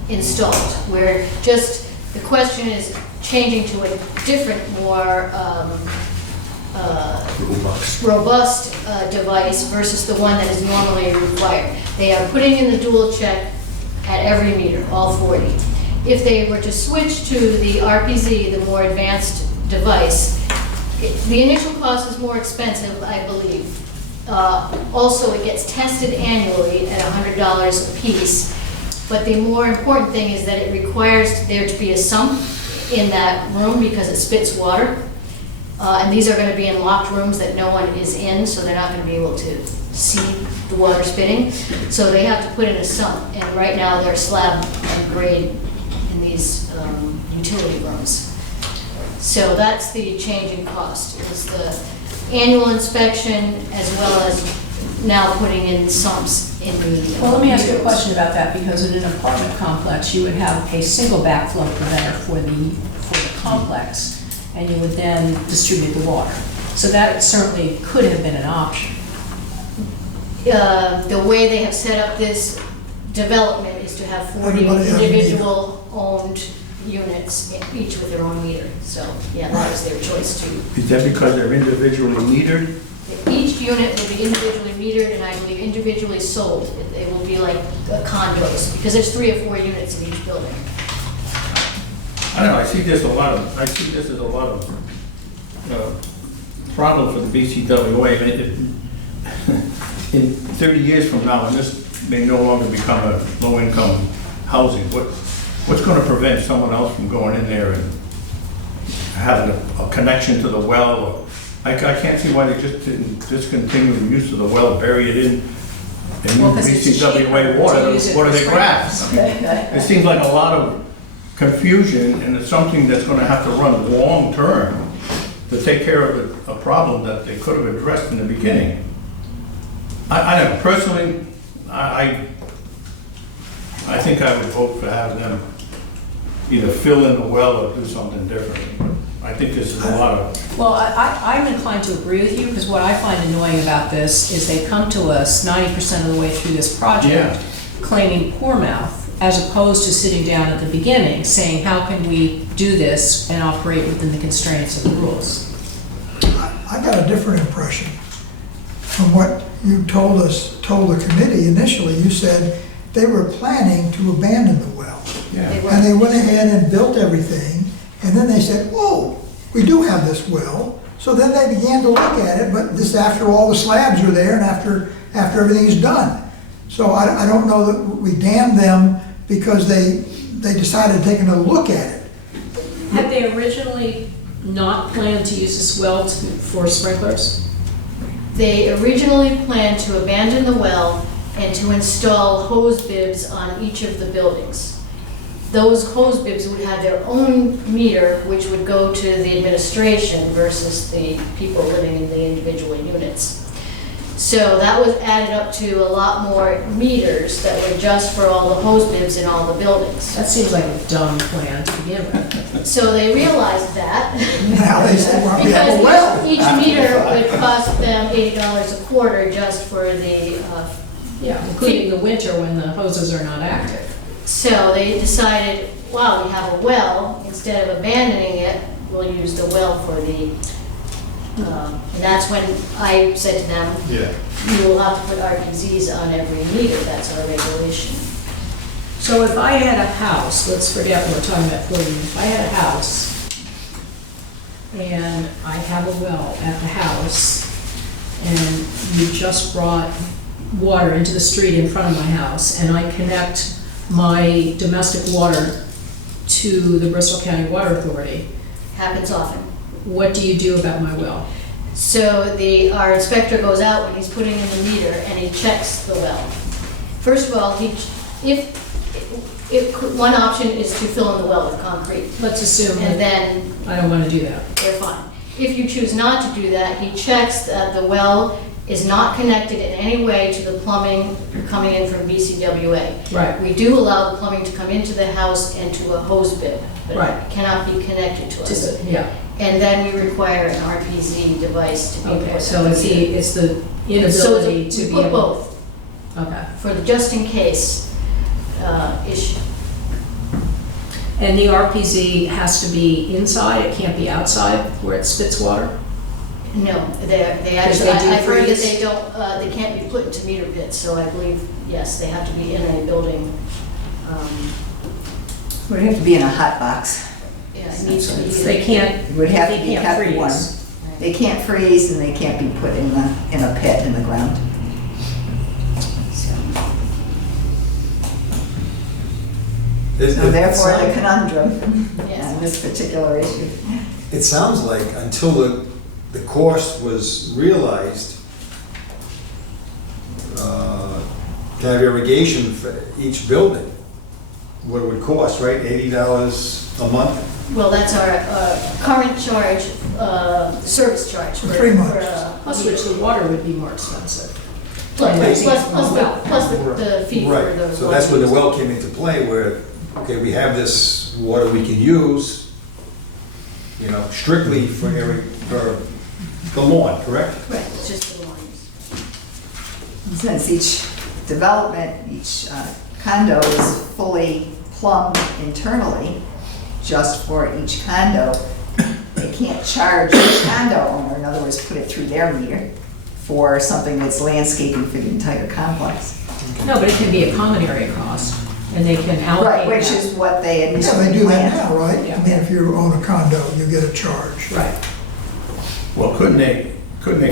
installed, where just, the question is changing to a different, more robust device versus the one that is normally required. They are putting in the dual check at every meter, all 40. If they were to switch to the RPZ, the more advanced device, the initial cost is more expensive, I believe. Also, it gets tested annually at $100 a piece. But the more important thing is that it requires there to be a sump in that room because it spits water. And these are going to be in locked rooms that no one is in, so they're not going to be able to see the water spitting. So they have to put in a sump, and right now they're slab and grade in these utility rooms. So that's the change in cost, is the annual inspection as well as now putting in sumps in the. Well, let me ask you a question about that, because in an apartment complex, you would have a single backflow preventer for the complex, and you would then distribute the water. So that certainly could have been an option. The way they have set up this development is to have 40 Everybody has a meter. individual owned units, each with their own meter. So, yeah, that was their choice too. Is that because they're individually metered? Each unit will be individually metered and I believe individually sold. It will be like condos, because there's 3 or 4 units in each building. I don't know, I see this as a lot of problem for the BCWA. I mean, in 30 years from now, and this may no longer become a low-income housing, what's going to prevent someone else from going in there and having a connection to the well? Or, I can't see why they just didn't discontinue the use of the well, bury it in Well, 'cause it's cheaper BCWA water. to use it What do for they grab? It seems like a lot of confusion, and it's something that's going to have to run long-term to take care of a problem that they could have addressed in the beginning. I don't know, personally, I think I would vote for having them either fill in the well or do something different. I think this is a lot of, Well, I'm inclined to agree with you, because what I find annoying about this is they come to us 90% of the way through this project claiming poor mouth, as opposed to sitting down at the beginning saying, how can we do this and operate within the constraints of the rules? I got a different impression from what you told the committee initially. You said they were planning to abandon the well. And they went ahead and built everything, and then they said, whoa, we do have this well. So then they began to look at it, but this after all the slabs are there and after everything's done. So I don't know that we damned them because they decided to take another look at it. Had they originally not planned to use this well for sprinklers? They originally planned to abandon the well and to install hose bibs on each of the buildings. Those hose bibs would have their own meter, which would go to the administration versus the people living in the individual units. So that was added up to a lot more meters that were just for all the hose bibs in all the buildings. That seems like a dumb plan to begin with. So they realized that. Now they say, well, we have a well. Because each meter would cost them $80 a quarter just for the, Yeah, including the winter when the hoses are not active. so they decided, wow, we have a well, instead of abandoning it, we'll use the well for the, and that's when I said to them, you will have to put RPZs on every meter, that's our regulation. So if I had a house, let's forget we're talking about 40 units. If I had a house and I have a well at the house and you just brought water into the street in front of my house and I connect my domestic water to the Bristol County Water Authority, Happens often. what do you do about my well? So our inspector goes out when he's putting in the meter and he checks the well. First of all, one option is to fill in the well with concrete, Let's assume and that then I don't want to do that. they're fine. If you choose not to do that, he checks that the well is not connected in any way to the plumbing coming in from BCWA. Right. We do allow the plumbing to come into the house and to a hose bib, but Right. it cannot be connected to us. Yeah. And then we require an RPZ device to be put. Okay, so it's the inability to we be put able. both Okay. for the just in case issue. And the RPZ has to be inside, it can't be outside where it spits water? No, they Because actually, they do I've heard that freeze? they don't, they can't be put into meter pits, so I believe, yes, they have to be in a building. Would have to be in a hot box. Yeah, it needs to be. They can't, It would have to they be can't kept warm. freeze. They can't freeze and they can't be put in a pit in the ground. So therefore the conundrum Yes. on this particular issue. It sounds like until the cost was realized, to have irrigation for each building, what it would cost, right? $80 a month? Well, that's our current charge, service charge. For 3 months. Plus which the water would be more expensive. Plus Well, the fee for Right, the. so that's where the well came into play, where, okay, we have this water we can use, strictly for the lawn, correct? Right, it's just for the lines. Since each development, each condo is fully plumbed internally, just for each condo, they can't charge the condo owner, in other words, put it through their meter, for something that's landscaping for the entire complex. No, but it can be a common area cost, and they can allocate Right, which that. is what they Yeah, initially they do that planned. now, right? Yeah. I mean, if you own a condo, you get a charge. Right. Well, couldn't they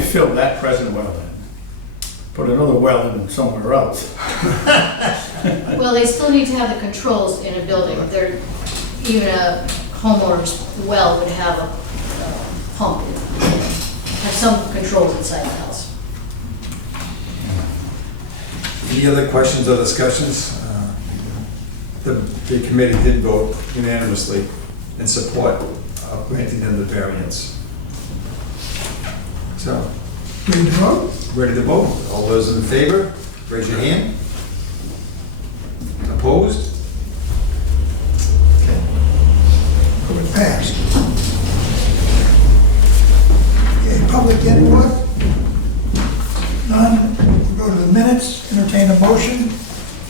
fill that present well then? Put another well in somewhere else? Well, they still need to have the controls in a building. Even a homeowner's well would have a pump, have some controls inside the house. Any other questions or discussions? The committee did vote unanimously in support of granting them the variance. So, Ready to vote? ready to vote? All those in favor, raise your hand. Opposed? It would pass. Okay, public input? None. We'll go to the minutes, entertain a motion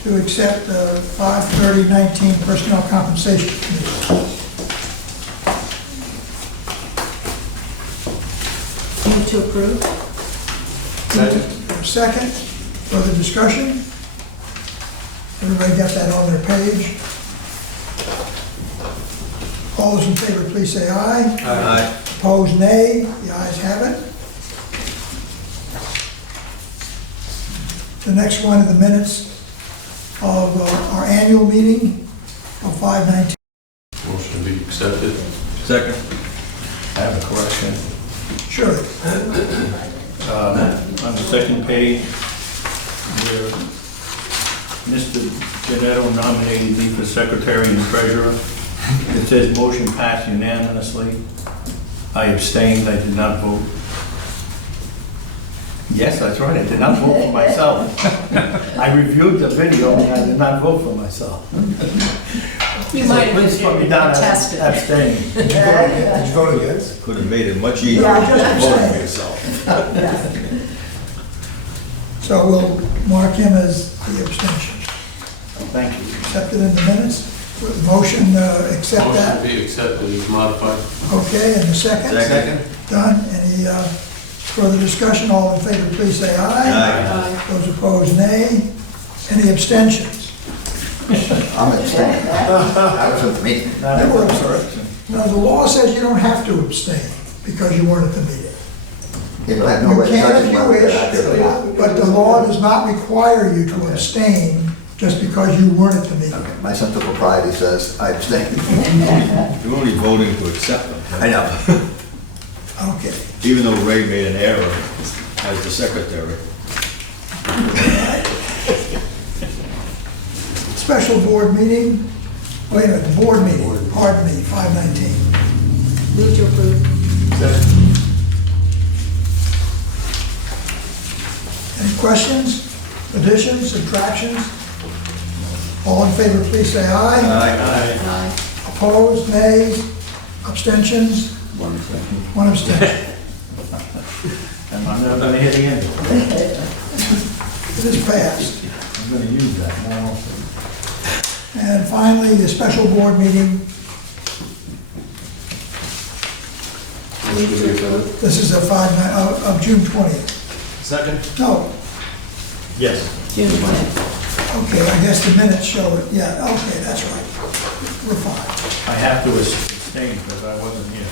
to accept the 5/30/19 Personnel Compensation Committee. Move to approve? Second, further discussion? Everybody got that on their page? All those in favor, please say aye. Aye. Opposed, nay. The ayes have it. The next one are the minutes of our annual meeting of 5/19. Motion to be accepted. Second. I have a correction. Sure. On the second page, where Mr. Janetto nominated me for secretary and treasurer, it says motion passed unanimously. I abstained, I did not vote. Yes, that's right, I did not vote for myself. I reviewed the video and I did not vote for myself. You might have Please put me down as contested. abstaining. Did you vote against? Could have made it much easier. Yeah, just Voting for abstain. yourself. So we'll mark him as the abstention. Thank you. Accepted in the minutes. Motion, accept Motion to that. be accepted is modified. Okay, and the second? Second. Done. Any further discussion? All in favor, please say aye. Aye. Those opposed, nay. Any abstentions? I'm abstaining. I was at the meeting. They were abstaining. Now, the law says you don't have to abstain because you weren't at the meeting. Yeah, but I have no You way of can judging if you whether wish, they're accurate or not. but the law does not require you to abstain just because you weren't at the meeting. Okay, my sense of propriety says I abstain. You're only voting to accept them. I know. Okay. Even though Ray made an error as the secretary. Special board meeting, wait a minute, board meeting, pardon me, 519. Move to approve. Any questions, additions, subtractions? All in favor, please say aye. Aye. Opposed, nays, abstentions? One abstention. And I'm never gonna hit again. It is passed. I'm gonna use that more often. And finally, the special board meeting, this is of June 20th. Second? No, Yes. June 20th. okay, I guess the minutes show it, yeah, okay, that's right. We're fine. I have to abstain because I wasn't here.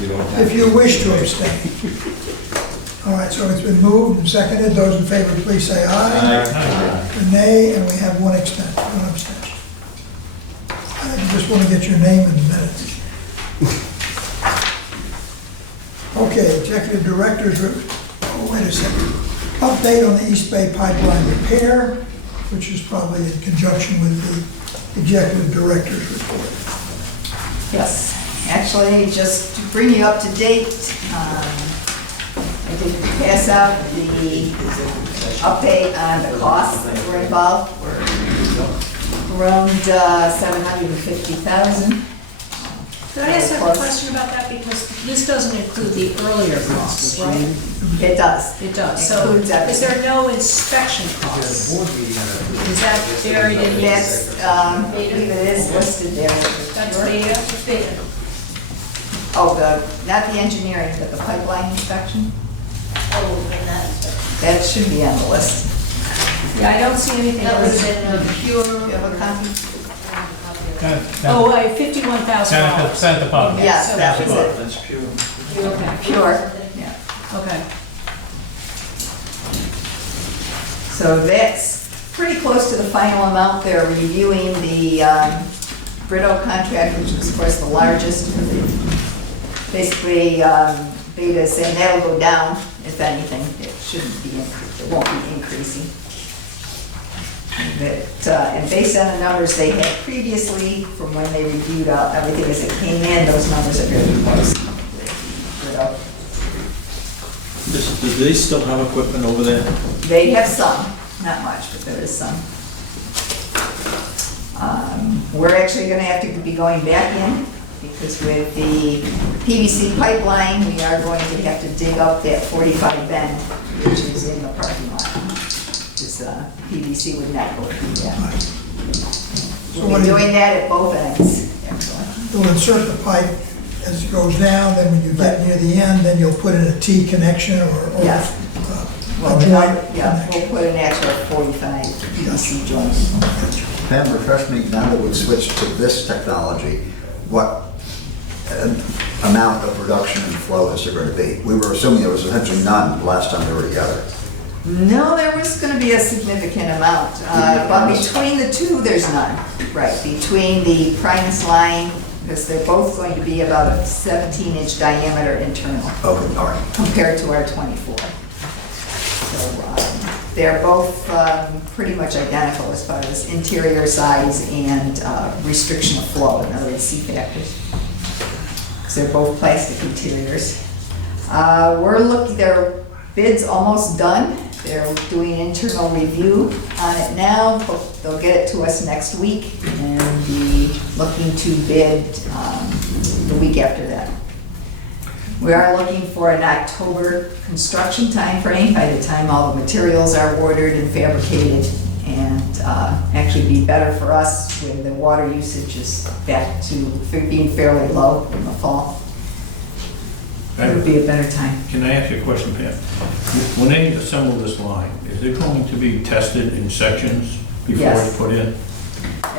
You don't have If you wish to abstain. All right, so it's been moved and seconded. Those in favor, please say aye. Nay, and we have one abstention. I just want to get your name in the minutes. Okay, Executive Director's, wait a second. Update on the East Bay Pipeline repair, which is probably in conjunction with the Executive Director's report. Yes, actually, just to bring you up to date, I did pass out the update on the costs that were involved. We're around 750,000. Could I ask a question about that? Because this doesn't include the earlier costs, right? It does. It does. So Includes is everything. there no inspection costs? Is that buried in That's, this? I believe it is listed there. That's beta? Oh, not the engineering, but the pipeline inspection. Oh, and That should be on the list. Yeah, I don't see anything. that was listed. in the pure. Do you have a copy? Oh, wait, $51,000. Down at the bottom. Yes, so that was Pure, it. that's pure. Okay, Pure, yeah. okay. So that's pretty close to the final amount. They're reviewing the Bristol contract, which is of course the largest. Basically, Beta is saying that'll go down, if anything. It shouldn't be, it won't be increasing. And based on the numbers they had previously, from when they reviewed everything as it came in, those numbers are very close. Bristol. Do they still have equipment over there? They have some, not much, but there is some. We're actually gonna have to be going back in, because with the PVC pipeline, we are going to have to dig up that 45 bend, which is in the parking lot. Because PVC would not go through that. So We'll be doing that at both ends, actually. You'll insert the pipe as it goes down, then when you get near the end, then you'll put in a T connection or Yeah. a joint Yeah, we'll connection. put an actual 45 PVC joint. Pam, refresh me, now that we've switched to this technology, what amount of reduction in flow is there going to be? We were assuming there was essentially none the last time we were together. No, there was gonna be a significant amount, but between the two, there's none. Right, between the Primus line, because they're both going to be about a 17-inch diameter internal Okay, all right. compared to our 24. So they're both pretty much identical as far as interior size and restriction of flow, in other words, C factors. Because they're both plastic interiors. We're looking, their bid's almost done. They're doing internal review on it now. They'll get it to us next week and be looking to bid the week after that. We are looking for an October construction timeframe by the time all the materials are ordered and fabricated, and actually be better for us when the water usage is back to being fairly low in the fall. It would be a better time. Can I ask you a question, Pam? When they assemble this line, is it going to be tested in sections before Yes. it's put in?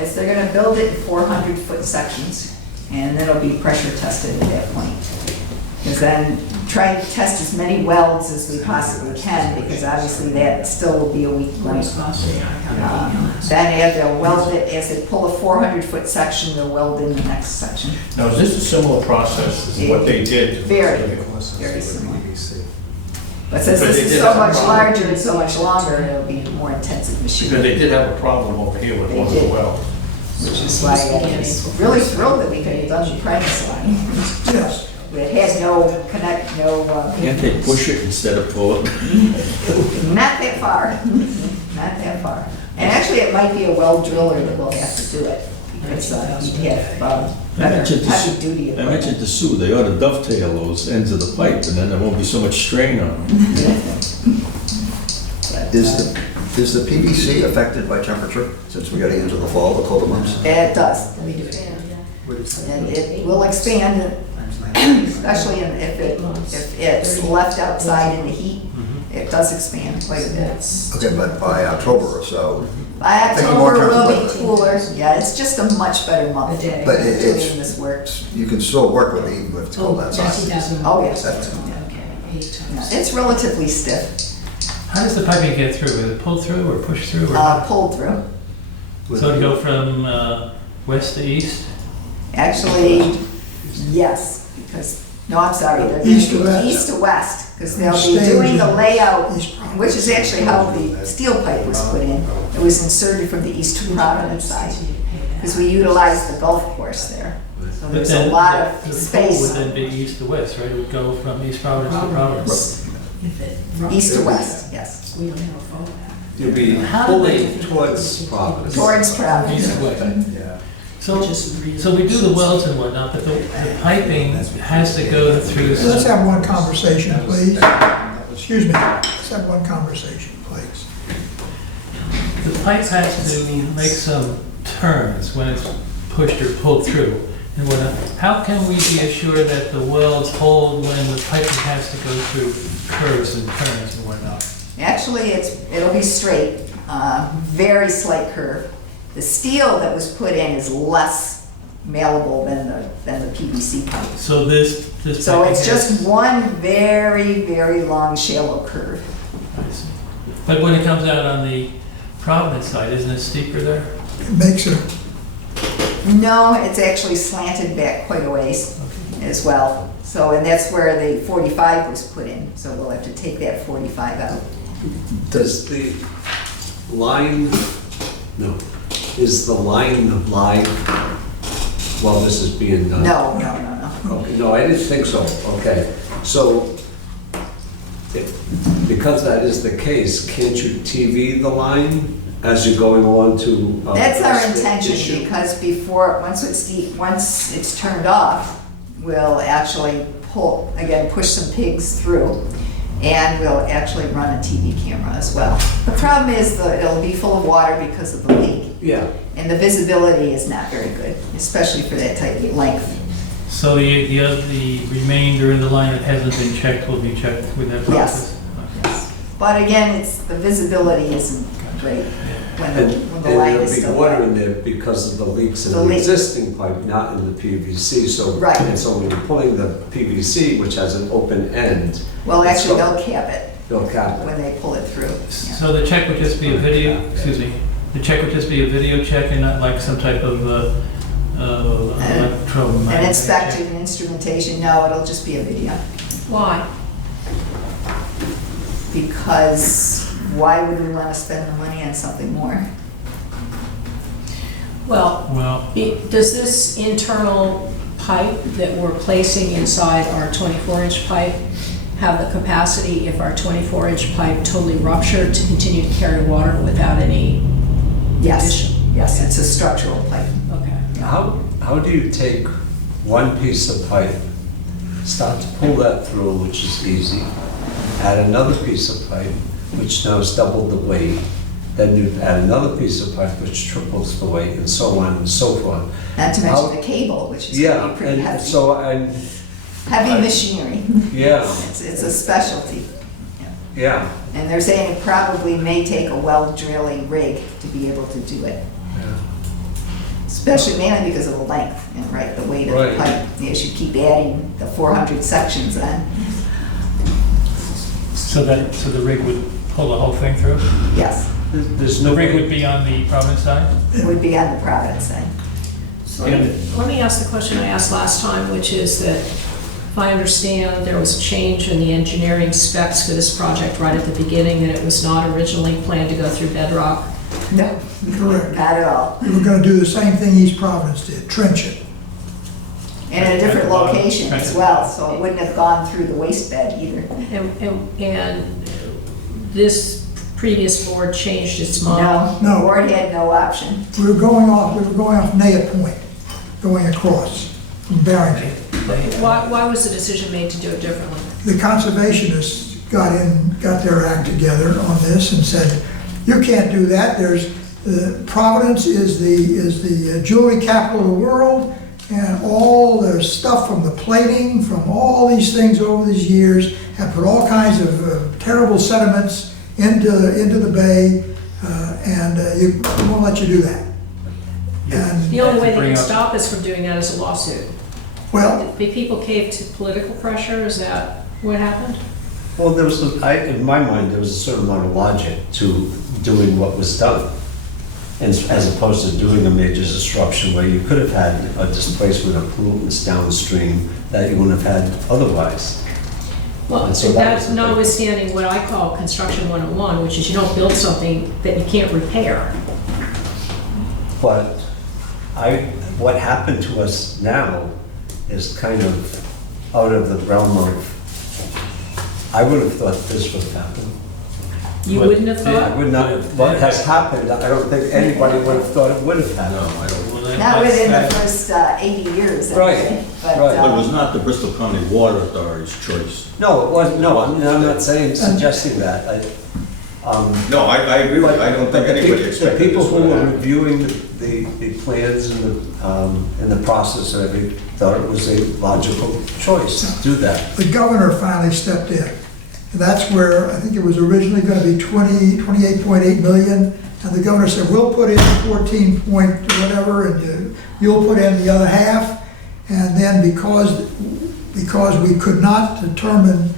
Is they're gonna build it in 400-foot sections, and it'll be pressure tested at that point. Because then try to test as many welds as we possibly can, because obviously that still will be a weak link. Then as they'll weld it, as they pull a 400-foot section, they'll weld in the next section. Now, is this a similar process as what they did? Very, very similar. But since But this they is did so have a much problem. larger and so much longer, it'll be more intensive Because machinery. they did have a problem over here with They one of the did. wells. Which is why I was really thrilled that we could have done the premise line. Yes. It had no Can't they push it instead of pull it? not that far, not that far. And actually, it might be a well driller that will have to do it, because he'd have I better mentioned to heavy Sue- duty I equipment. mentioned to Sue, they ought to dovetail those ends of the pipe, and then there won't be so much strain on them. Is the PVC affected by temperature, since we're getting into the fall, the colder months? It does. And it will expand, especially if it's left outside in the heat. It does expand quite a bit. Okay, but by October or so, By Thinking more October, we'll be temperature. cooler. Yeah, it's just a much better month but it's, doing this work. you can still work with it even if it's cold outside. Oh, yes. That's- Yeah, it's relatively stiff, How does the piping get through? Is it pulled through or pushed through? pulled through. So it'd go from west to east? Actually, yes, because, no, I'm sorry, they're East to west. east to west, because they'll be Stays doing the in layout, East Providence. which is actually how the steel pipe was put in. It was inserted from the East Providence side, because we utilized the golf course there. So But there's a then lot the of pull space, would then be east to west, right? It would go from East Providence to Providence. east to west, yes, You'll be pulling towards Providence. towards Providence. East to west. So we do the welds and whatnot, but the piping has to go through. Let's have one conversation, please. Excuse me, let's have one conversation, please. The pipe has to make some turns when it's pushed or pulled through and whatnot. How can we be assured that the welds hold when the piping has to go through curves and turns and whatnot? Actually, it'll be straight, very slight curve. The steel that was put in is less malleable than the PVC pipe. So this So piping it's has- just one very, very long shallow curve. I see. But when it comes out on the Providence side, isn't it steeper there? It makes it, No, it's actually slanted back quite a ways as well. So, and that's where the 45 was put in, so we'll have to take that 45 out. Does the line, no, is the line live while this is being done? No. Okay, no, I didn't think so, okay. So, because that is the case, can't you TV the line as you're going on to? That's our address the intention, issue? because once it's turned off, we'll actually push some pigs through, and we'll actually run a TV camera as well. The problem is that it'll be full of water because of the leak, Yeah, and the visibility is not very good, especially for that type of length. So the remainder of the line that hasn't been checked will be checked with that process? Yes. But again, the visibility isn't great when and the line there'll is be still water wet. in there because of the leaks in The the leak. existing pipe, not in the PVC. So, Right. and so when you're pulling the PVC, which has an open end, Well, actually, So- they'll cap it they'll cap it. when they pull it through. Yeah. So the check would just be a video, excuse me, the check would just be a video check and not like some type of electromagnetic An check? inspected instrumentation, no, it'll just be a video. Why? Because why would we want to spend the money on something more? Well, Well, does this internal pipe that we're placing inside our 24-inch pipe have the capacity, if our 24-inch pipe totally ruptured, to continue to carry water without any Yes, addition? yes, it's a structural pipe. Okay. How do you take one piece of pipe, start to pull that through, which is easy, add another piece of pipe, which now is double the weight, then you add another piece of pipe, which triples the weight, and so on and so forth. Not to How- mention the cable, which is Yeah, gonna be pretty and heavy. so, and, Heavy machinery. yeah. It's a specialty. Yeah. And they're saying it probably may take a well drilling rig to be able to do it. Especially mainly because of the length and the weight of the pipe. They should keep adding the 400 sections on. So the rig would pull the whole thing through? Yes, There's no The rig way. would be on the Providence side? it would be on the Providence side. So let me ask the question I asked last time, which is that if I understand, there was a change in the engineering specs for this project right at the beginning, that it was not originally planned to go through bedrock. No, Correct. not at all. We were gonna do the same thing East Providence did, trench it. And in a different location as well, so it wouldn't have gone through the waste bed either. And this previous board changed its mind. No, No. the board had no option. We were going off Naya Point, going across from Barrington. Why was the decision made to do it differently? The conservationists got their act together on this and said, you can't do that. Providence is the jewelry capital of the world, and all the stuff from the plating, from all these things over these years, have put all kinds of terrible sediments into the bay, and we won't let you do that. And, The only way they can stop us from doing that is a lawsuit. well, The people caved to political pressure, is that what happened? Well, in my mind, there was a certain amount of logic to doing what was done, as opposed to doing a major disruption where you could have had a displacement of pollutants downstream that you wouldn't have had otherwise. Well, And so that's was the thing. notwithstanding what I call construction 101, which is you don't build something that you can't repair. But what happened to us now is kind of out of the realm of, I would have thought this would happen. You wouldn't have I thought? would not, what has happened, I don't think anybody would have thought it would have happened. No, I don't. Not within the first 80 years, Right, anyway. But, right. But it was not the Bristol County Water Authority's choice. No, it wasn't, no, I'm not suggesting that. No, I agree with you. I don't think anybody The expected people this who would were happen. reviewing the plans and the process and everything thought it was a logical choice to do that. the governor finally stepped in. And that's where, I think it was originally gonna be 28.8 million, and the governor said, we'll put in 14 point whatever, and you'll put in the other half. And then because we could not determine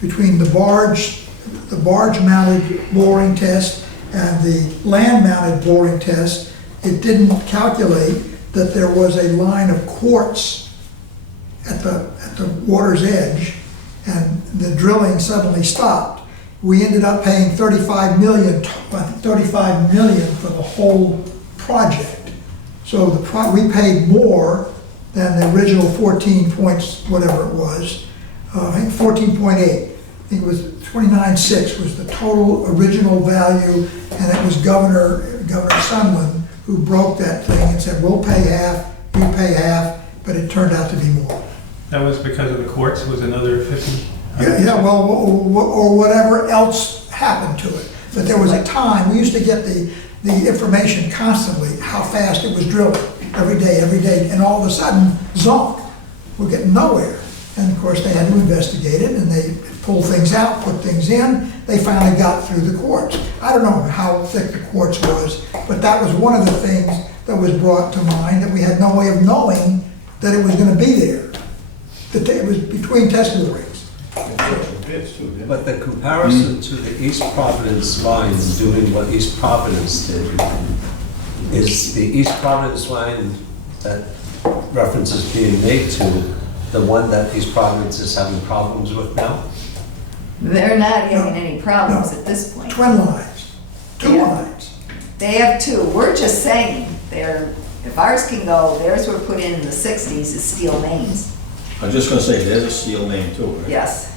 between the barge mounted boring test and the land mounted boring test, it didn't calculate that there was a line of quartz at the water's edge, and the drilling suddenly stopped. We ended up paying 35 million for the whole project. So we paid more than the original 14 points, whatever it was. I think 14.8. I think it was 29.6 was the total original value, and it was Governor Sunland who broke that thing and said, we'll pay half, you pay half, but it turned out to be more. That was because of the courts, was another 50? Yeah, well, or whatever else happened to it. But there was a time, we used to get the information constantly, how fast it was drilling, every day, and all of a sudden, zonk, we're getting nowhere. And of course, they had to investigate it, and they pulled things out, put things in. They finally got through the quartz. I don't know how thick the quartz was, but that was one of the things that was brought to mind, that we had no way of knowing that it was gonna be there. That it was between test borings. But the comparison to the East Providence line doing what East Providence did, is the East Providence line that reference is being made to the one that East Providence is having problems with now? They're not having any problems at this point. Twin lines, two lines. They have two. We're just saying, if ours can go, theirs were put in the 60s as steel mains. I was just gonna say, there's a steel main too, right? Yes.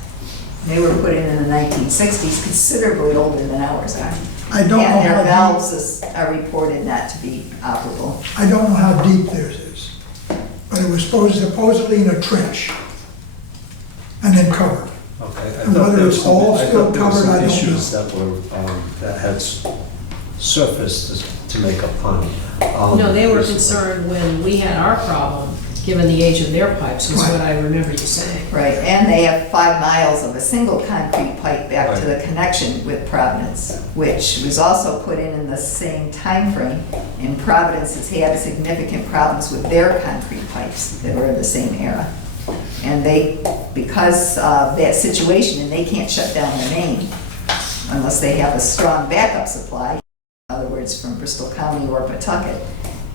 They were put in the 1960s, considerably older than ours are. I don't know And their how valves are reported not to be operable. I don't know how deep theirs is, but it was supposedly in a trench and then covered. Okay. I And thought whether there it's was some- all I still thought there was covered, some I don't issues that were, that had surfaced to make a pun. No, they were concerned when we had our problem given the age of their pipes, was what I remember you saying. Right, and they have 5 miles of a single concrete pipe back to the connection with Providence, which was also put in the same time frame. And Providence has had significant problems with their concrete pipes that were in the same era. And they, because of that situation, and they can't shut down their main unless they have a strong backup supply, in other words, from Bristol County or Pawtucket,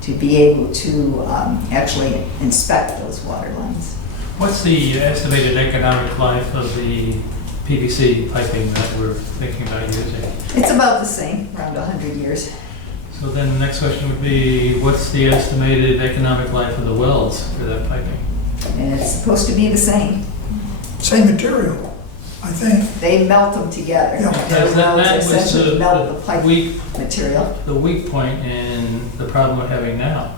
to be able to actually inspect those water lines. What's the estimated economic life of the PVC piping that we're thinking about using? It's about the same, around 100 years. So then the next question would be, what's the estimated economic life of the wells for that piping? And it's supposed to be the same. Same material, I think. They melt them together. Yeah. Their That wells was essentially melt the pipe weak material. The weak point in the problem we're having now.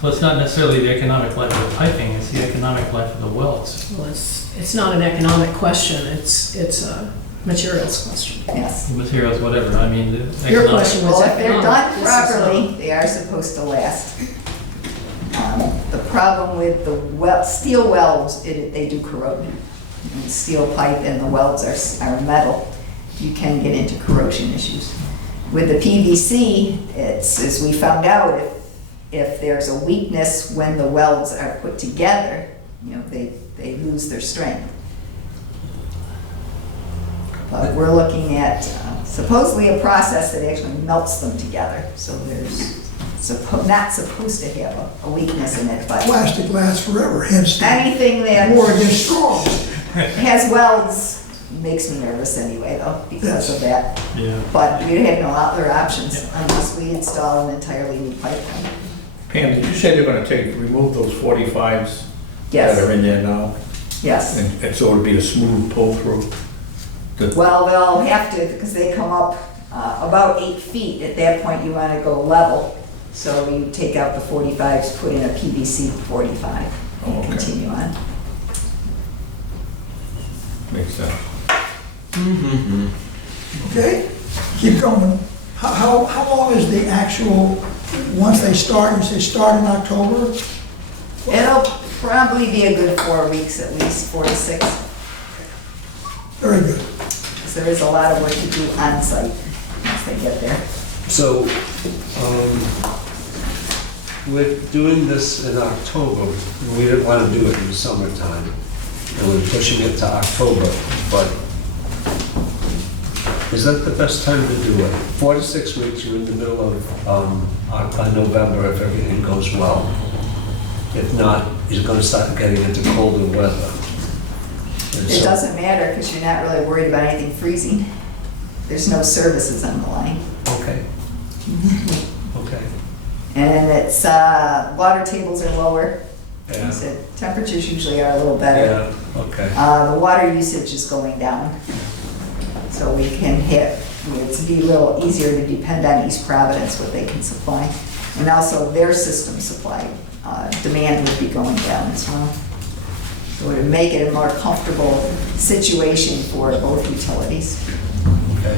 So it's not necessarily the economic life of the piping, it's the economic life of the wells. Well, it's not an economic question, it's a materials question. Yes. The materials, whatever, I mean, the Your economic- question was Well, if they're economic. done This is properly, they are supposed to last. The problem with the steel welds, they do corrode. And steel pipe and the welds are metal. You can get into corrosion issues. With the PVC, it's, as we found out, if there's a weakness when the welds are put together, they lose their strength. But we're looking at supposedly a process that actually melts them together. So there's not supposed to have a weakness in it, but Plastic lasts forever, hence anything that war against straws. has welds makes me nervous anyway, though, because of that. Yeah. But we have no other options unless we install an entirely new pipeline. Pam, did you say they're gonna remove those 45s that Yes, are in there now? yes. And so it'll be a smooth pull-through? Well, they'll have to, because they come up about 8 feet. At that point, you want to go level. So you take out the 45s, put in a PVC 45, and Okay. continue on. Makes sense. Okay, keep going. How long is the actual, once they start, you say start in October? It'll probably be a good 4 weeks, at least 4 to 6. Very good. Because there is a lot of work to do on site once they get there. So, we're doing this in October. We didn't want to do it in the summertime, and we're pushing it to October, but is that the best time to do it? 4 to 6 weeks, you're in the middle of November if everything goes well. If not, you're going to start getting into colder weather. And It so- doesn't matter because you're not really worried about anything freezing. There's no services on the line. Okay. Okay. And it's, water tables are lower. Like I Yeah. said, temperatures usually are a little better. Yeah, okay. The water usage is going down. So we can it's be a little easier to depend on East Providence, what they can supply. And also their system supply, demand would be going down as well. So it would make it a more comfortable situation for both utilities. Okay.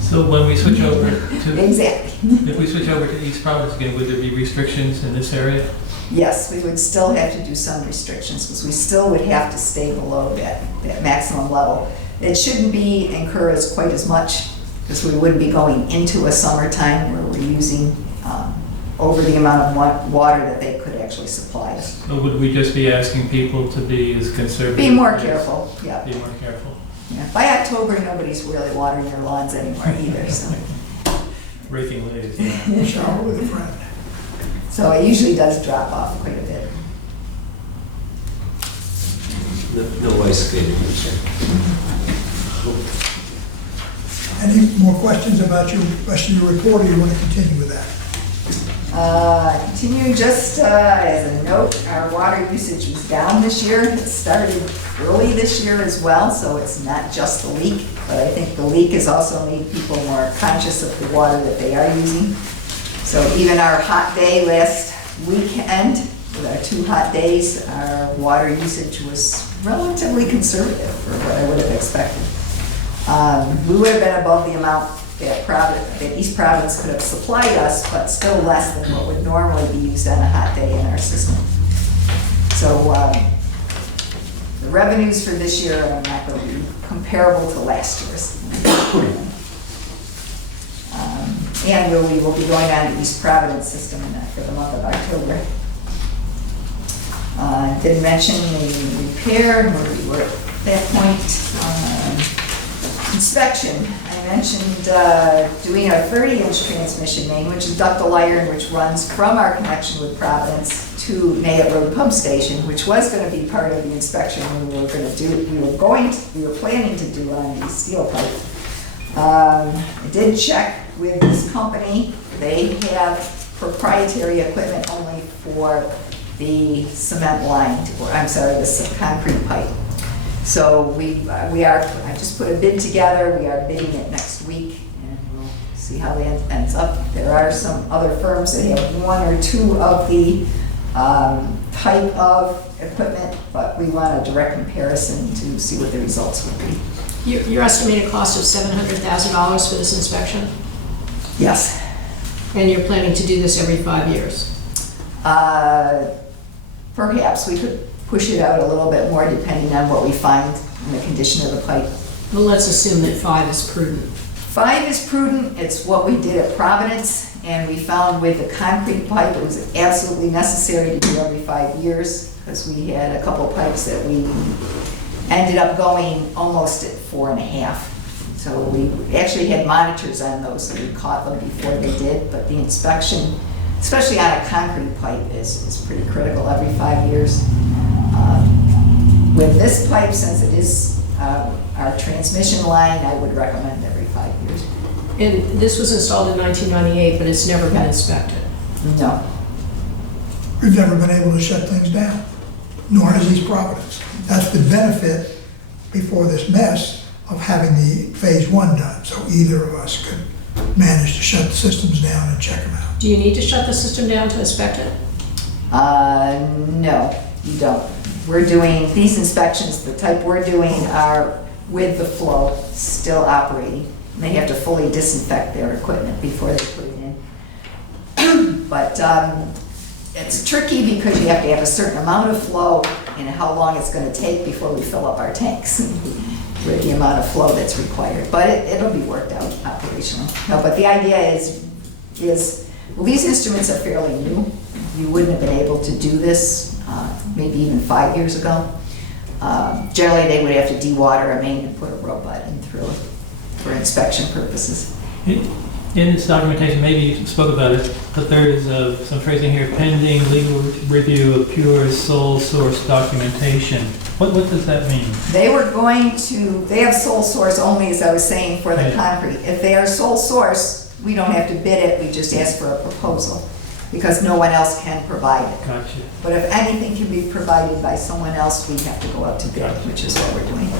So when we switch over to, Exactly. if we switch over to East Providence again, would there be restrictions in this area? Yes, we would still have to do some restrictions because we still would have to stay below that maximum level. It shouldn't be encouraged quite as much because we wouldn't be going into a summertime where we're using over the amount of water that they could actually supply us. Or would we just be asking people to be as conservative? Be more as- careful, yeah. Be more careful. Yeah. By October, nobody's really watering their lawns anymore either, so. Raking leaves, yeah. Shower with a friend. So it usually does drop off quite a bit. No ice skating. Any more questions about your rest of your report, or you want to continue with that? Continue just as a note, our water usage was down this year. It started early this year as well, so it's not just the leak, but I think the leak has also made people more conscious of the water that they are using. So even our hot day last weekend, with our 2 hot days, our water usage was relatively conservative for what I would have expected. We would have been above the amount that East Providence could have supplied us, but still less than what would normally be used on a hot day in our system. So the revenues for this year are not going to be comparable to last year's. And we will be going on to East Providence system for the month of October. Did mention the repair, where we were at that point. Inspection, I mentioned doing our 30-inch transmission main, which is ductile iron, which runs from our connection with Providence to Nayett Road Pump Station, which was going to be part of the inspection we were planning to do on the steel pipe. I did check with this company. They have proprietary equipment only for the cement line, the concrete pipe. So I just put a bid together. We are bidding it next week, and we'll see how that ends up. There are some other firms that have one or two of the type of equipment, but we want a direct comparison to see what the results would be. Your estimated cost of $700,000 for this inspection? Yes. And you're planning to do this every 5 years? Perhaps we could push it out a little bit more depending on what we find in the condition of the pipe. Well, let's assume that 5 is prudent. 5 is prudent. It's what we did at Providence, and we found with the concrete pipe it was absolutely necessary to do every 5 years, because we had a couple pipes that we ended up going almost at 4.5. So we actually had monitors on those, so we caught them before they did, but the inspection, especially on a concrete pipe, is pretty critical every 5 years. With this pipe, since it is our transmission line, I would recommend every 5 years. And this was installed in 1998, but it's never been inspected? No. We've never been able to shut things down, nor has East Providence. That's the benefit before this mess of having the phase 1 done. So either of us could manage to shut the systems down and check them out. Do you need to shut the system down to inspect it? No, you don't. We're doing, these inspections, the type we're doing are with the flow still operating. And they have to fully disinfect their equipment before they put it in. But it's tricky because you have to have a certain amount of flow and how long it's going to take before we fill up our tanks with the amount of flow that's required. But it'll be worked out operationally. No, but the idea is well, these instruments are fairly new. You wouldn't have been able to do this maybe even 5 years ago. Generally, they would have to dewater a main and put a robot in through it for inspection purposes. In this documentation, maybe you spoke about it, but there is some phrasing here, pending legal review of pure sole source documentation. What does that mean? They have sole source only, as I was saying, for the concrete. If they are sole source, we don't have to bid it, we just ask for a proposal, because no one else can provide it. Gotcha. But if anything can be provided by someone else, we have to go out to bid, which is what we're doing.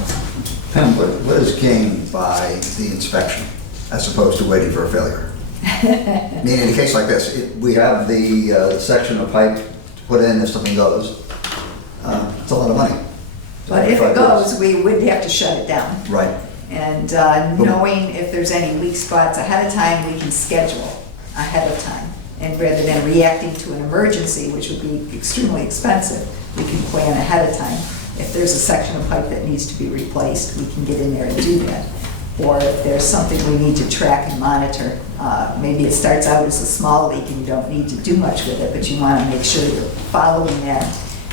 Pam, what is gained by the inspection as opposed to waiting for a failure? I mean, in a case like this, we have the section of pipe to put in if something goes. It's a lot of money. But if it goes, we would have to shut it down. Right. And knowing if there's any weak spots ahead of time, we can schedule ahead of time. And rather than reacting to an emergency, which would be extremely expensive, we can plan ahead of time. If there's a section of pipe that needs to be replaced, we can get in there and do that. Or if there's something we need to track and monitor, maybe it starts out as a small leak and you don't need to do much with it, but you want to make sure you're following that.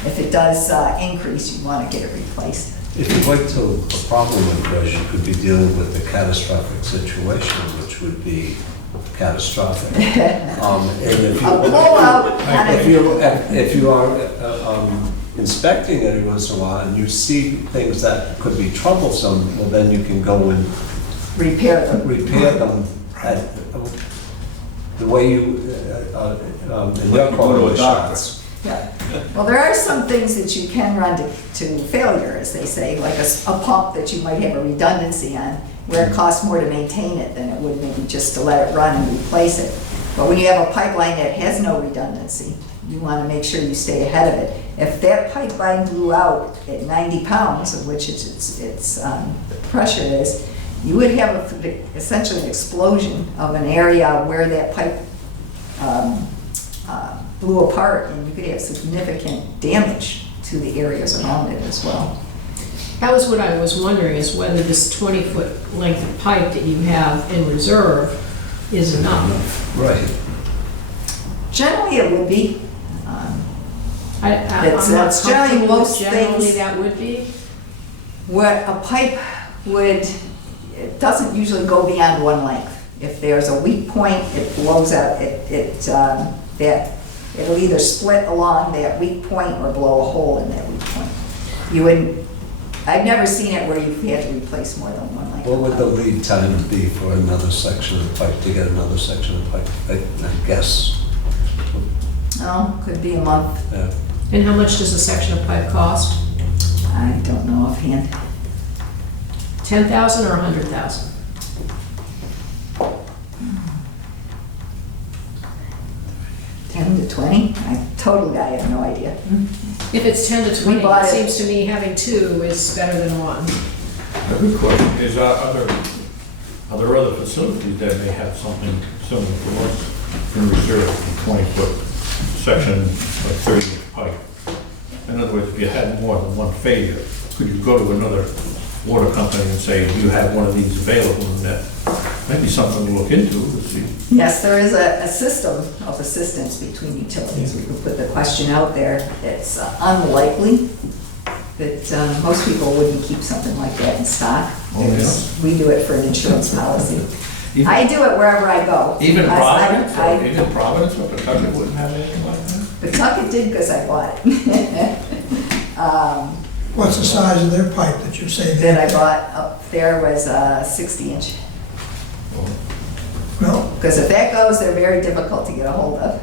If it does increase, you want to get it replaced. If you wait till a problem occurs, you could be dealing with a catastrophic situation, which would be catastrophic. And if you are inspecting it every once in a while and you see things that could be troublesome, well, then you can go and repair them at the way you in your corridor shots. Yeah. Well, there are some things that you can run to failure, as they say, like a pump that you might have a redundancy on, where it costs more to maintain it than it would maybe just to let it run and replace it. But when you have a pipeline that has no redundancy, you want to make sure you stay ahead of it. If that pipeline blew out at 90 pounds, of which its pressure is, you would have essentially an explosion of an area where that pipe blew apart, and you could have significant damage to the areas around it as well. That was what I was wondering, is whether this 20-foot length of pipe that you have in reserve is enough. Right. Generally, it would be. I'm not That's generally comfortable most with generally things. that would be. What a pipe would, it doesn't usually go beyond one length. If there's a weak point, it blows out, it'll either split along that weak point or blow a hole in that weak point. You wouldn't, I've never seen it where you've had to replace more than one length. What would the of pipe. lead time be for another section of pipe, to get another section of pipe? I guess. Oh, could be a month. Yeah. And how much does a section of pipe cost? I don't know offhand. 10,000 or 100,000? $10 to $20? I have no idea. If it's 10 to 20, bought it it. seems to me having two is better than one. A good question is, are there other facilities that may have something similar to us in reserve, a 20-foot section of 30-inch pipe? In other words, if you had more than one failure, could you go to another water company and say, do you have one of these available? And that might be something to look into to see. Yes, there is a system of assistance between utilities. We could put the question out there. It's unlikely that most people wouldn't keep something like that in stock. Oh, yeah. We do it for an insurance policy. I do it wherever I go. Even Providence, I- even Providence or Pawtucket wouldn't have anything like that? Pawtucket did because I bought it. What's the size of their pipe that you're saving? That I bought up there was a 60-inch. Well, Because if that goes, they're very difficult to get a hold of.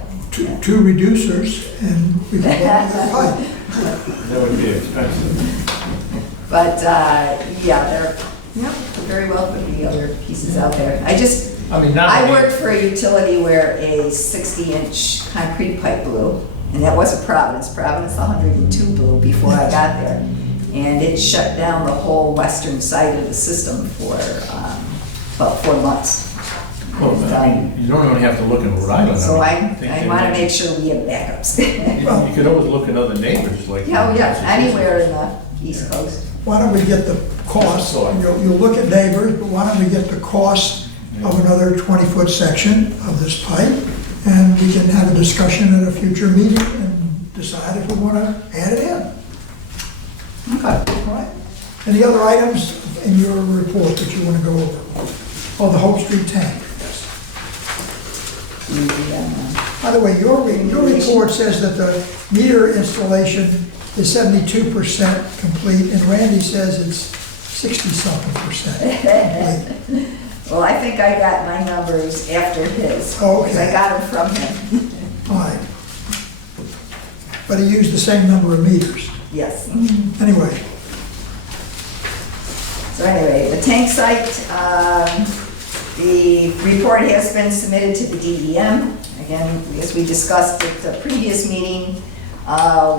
two reducers and we can borrow their pipe. That would be expensive. But, yeah, there very well could be other pieces out there. I worked for a utility where a 60-inch concrete pipe blew, and that wasn't Providence. Providence, the 102 blew before I got there. And it shut down the whole western side of the system for about 4 months. Well, I mean, you don't only have to look in Rhode Island. So I think want to make sure we have backups. You could always look at other neighbors, like. Anywhere in the East Coast. Why don't we get the cost, you'll look at neighbors, but why don't we get the cost of another 20-foot section of this pipe, and we can have a discussion at a future meeting and decide if we want to add it in. Okay. All right? Any other items in your report that you want to go over? Oh, the Hope Street tank. By the way, your report says that the meter installation is 72% complete, and Randy says it's 60-something percent complete. Well, I think I got my numbers after his. Oh, okay. Because I got them from him. All right. But he used the same number of meters. Yes. Anyway, So anyway, the tank site, the report has been submitted to the DEM. Again, as we discussed at the previous meeting,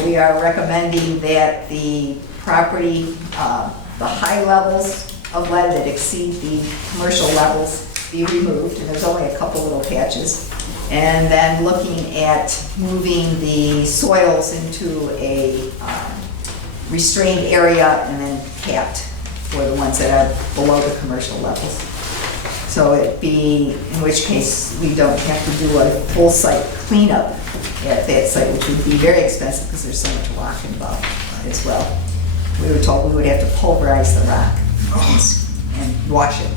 we are recommending that the property, the high levels of lead that exceed the commercial levels be removed, and there's only a couple little patches. And then looking at moving the soils into a restrained area and then capped for the ones that are below the commercial levels. So it'd be, in which case we don't have to do a full site cleanup at that site, which would be very expensive because there's so much rock involved as well. We were told we would have to pulverize the rock and wash it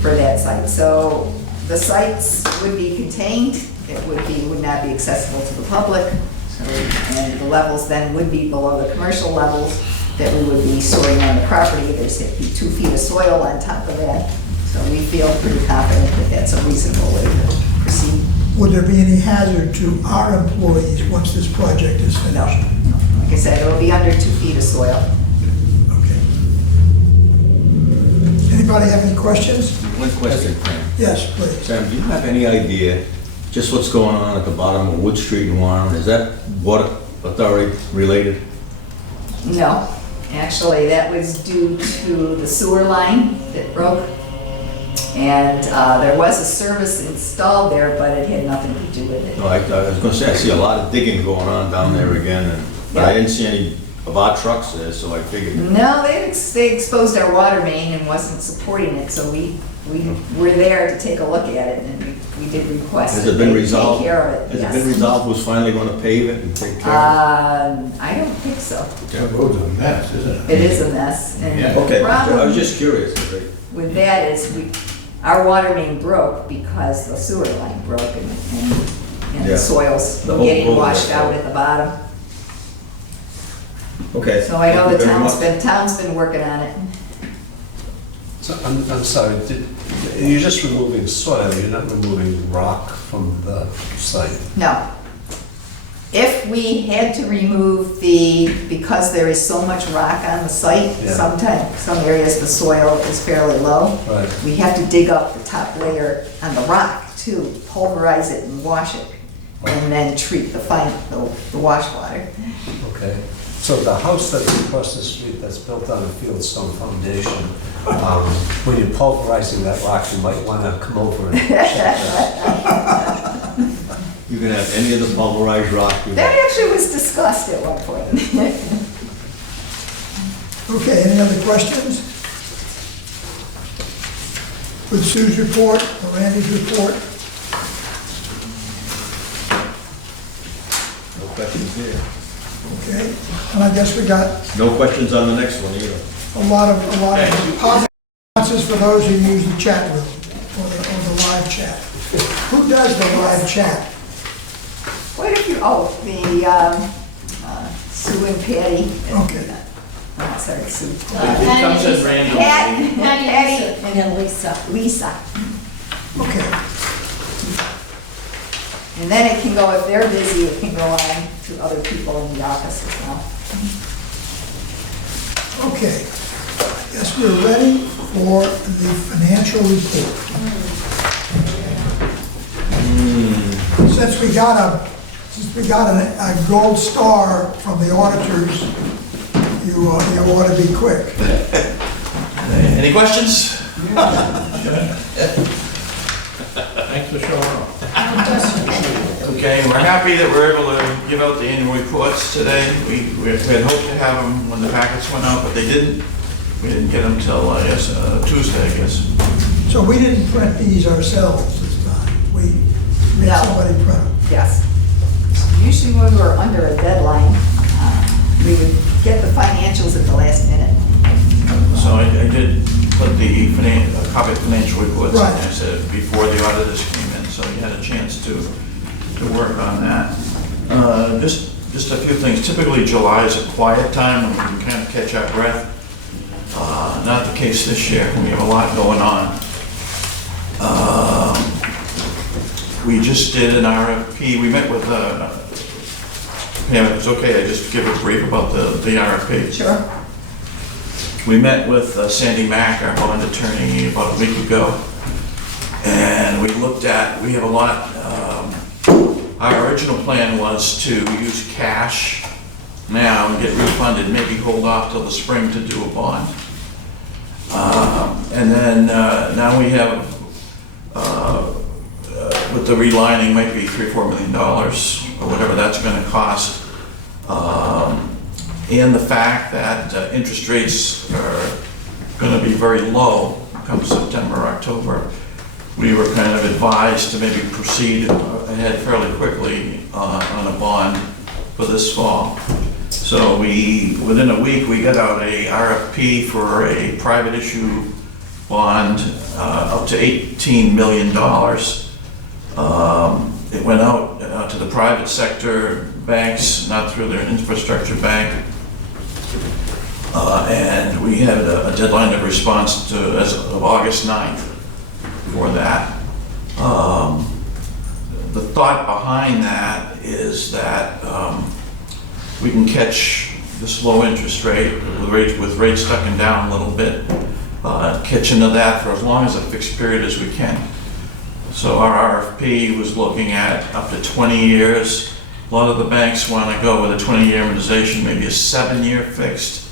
for that site. So the sites would be contained, it would not be accessible to the public, so, and the levels then would be below the commercial levels that we would be storing on the property. There's to be 2 feet of soil on top of that, so we feel pretty confident that that's a reasonable way to proceed. would there be any hazard to our employees once this project is finished? No. Like I said, it'll be under 2 feet of soil. Okay. Anybody have any questions? One question, Sam. Yes, please. Sam, do you have any idea just what's going on at the bottom of Wood Street in Warren? Is that water authority related? No, actually, that was due to the sewer line that broke. And there was a service installed there, but it had nothing to do with it. No, I was gonna say, I see a lot of digging going on down there again, but I didn't see any of our trucks there, so I figured. No, they exposed our water main and wasn't supporting it, so we were there to take a look at it, and we did request Has that it been they resolved? take care of it. Has Yes. it been resolved who's finally gonna pave it and take care of it? I don't think so. That road's a mess, isn't it? It is a mess, and Yeah. the Okay, I problem was just curious. with that is our water main broke because the sewer line broke and Yeah. the soils The were whole getting road washed broke. out at the bottom. Okay. So I know Thank the you very much. town's been working on it. So I'm sorry, you're just removing soil, you're not removing rock from the site? No. If we had to remove because there is so much rock on the site, Yeah. some areas the soil is fairly low. Right. We have to dig up the top layer on the rock to pulverize it and wash it, and then treat the wash water. Okay. So the house that's across the street that's built on a fieldstone foundation, when you're pulverizing that rock, you might want to come over and check that. You can have any of the pulverized rock you That want. actually was discussed at one point. Okay, any other questions? With Sue's report or Randy's report? No questions here. Okay, and I guess we got No questions on the next one either. a lot of positive responses for those who use the chat room or the live chat. Who does the live chat? Quite a few, Sue and Patty. Okay. Oh, sorry, Sue. It comes as random. Patty and Lisa. Lisa. Okay, And then it can go, if they're busy, it can go on to other people in the office as well. okay. I guess we're ready for the financial report. Since we got a gold star from the auditors, you ought to be quick. Any questions? Thanks for showing up. Okay, we're happy that we're able to give out the annual reports today. We had hoped to have them when the packets went out, but they didn't. We didn't get them till, I guess, Tuesday, I guess. So we didn't print these ourselves this time. We made No. somebody print them. Yes. Usually when we were under a deadline, we would get the financials at the last minute. So I did put the copy of financial reports in Right. there, so before the auditors came in, so you had a chance to work on that. Just a few things. Typically, July is a quiet time when we can kind of catch our breath. Not the case this year. We have a lot going on. We just did an RFP. We met with, Pam, if it's okay, I just give a brief about the RFP. Sure. We met with Sandy Mack, our bond attorney, about a week ago, and we have a lot, our original plan was to use cash now and get refunded, maybe hold off till the spring to do a bond. And then now we have, with the relining, might be $3 or $4 million, or whatever that's gonna cost. And the fact that interest rates are gonna be very low come September, October, we were kind of advised to maybe proceed ahead fairly quickly on a bond for this fall. So within a week, we got out a RFP for a private issue bond up to $18 million. It went out to the private sector banks, not through their infrastructure bank. And we had a deadline of response as of August 9th for that. The thought behind that is that we can catch this low interest rate with rates ducking down a little bit, catch into that for as long as a fixed period as we can. So our RFP was looking at up to 20 years. A lot of the banks want to go with a 20-year amortization, maybe a 7-year fixed,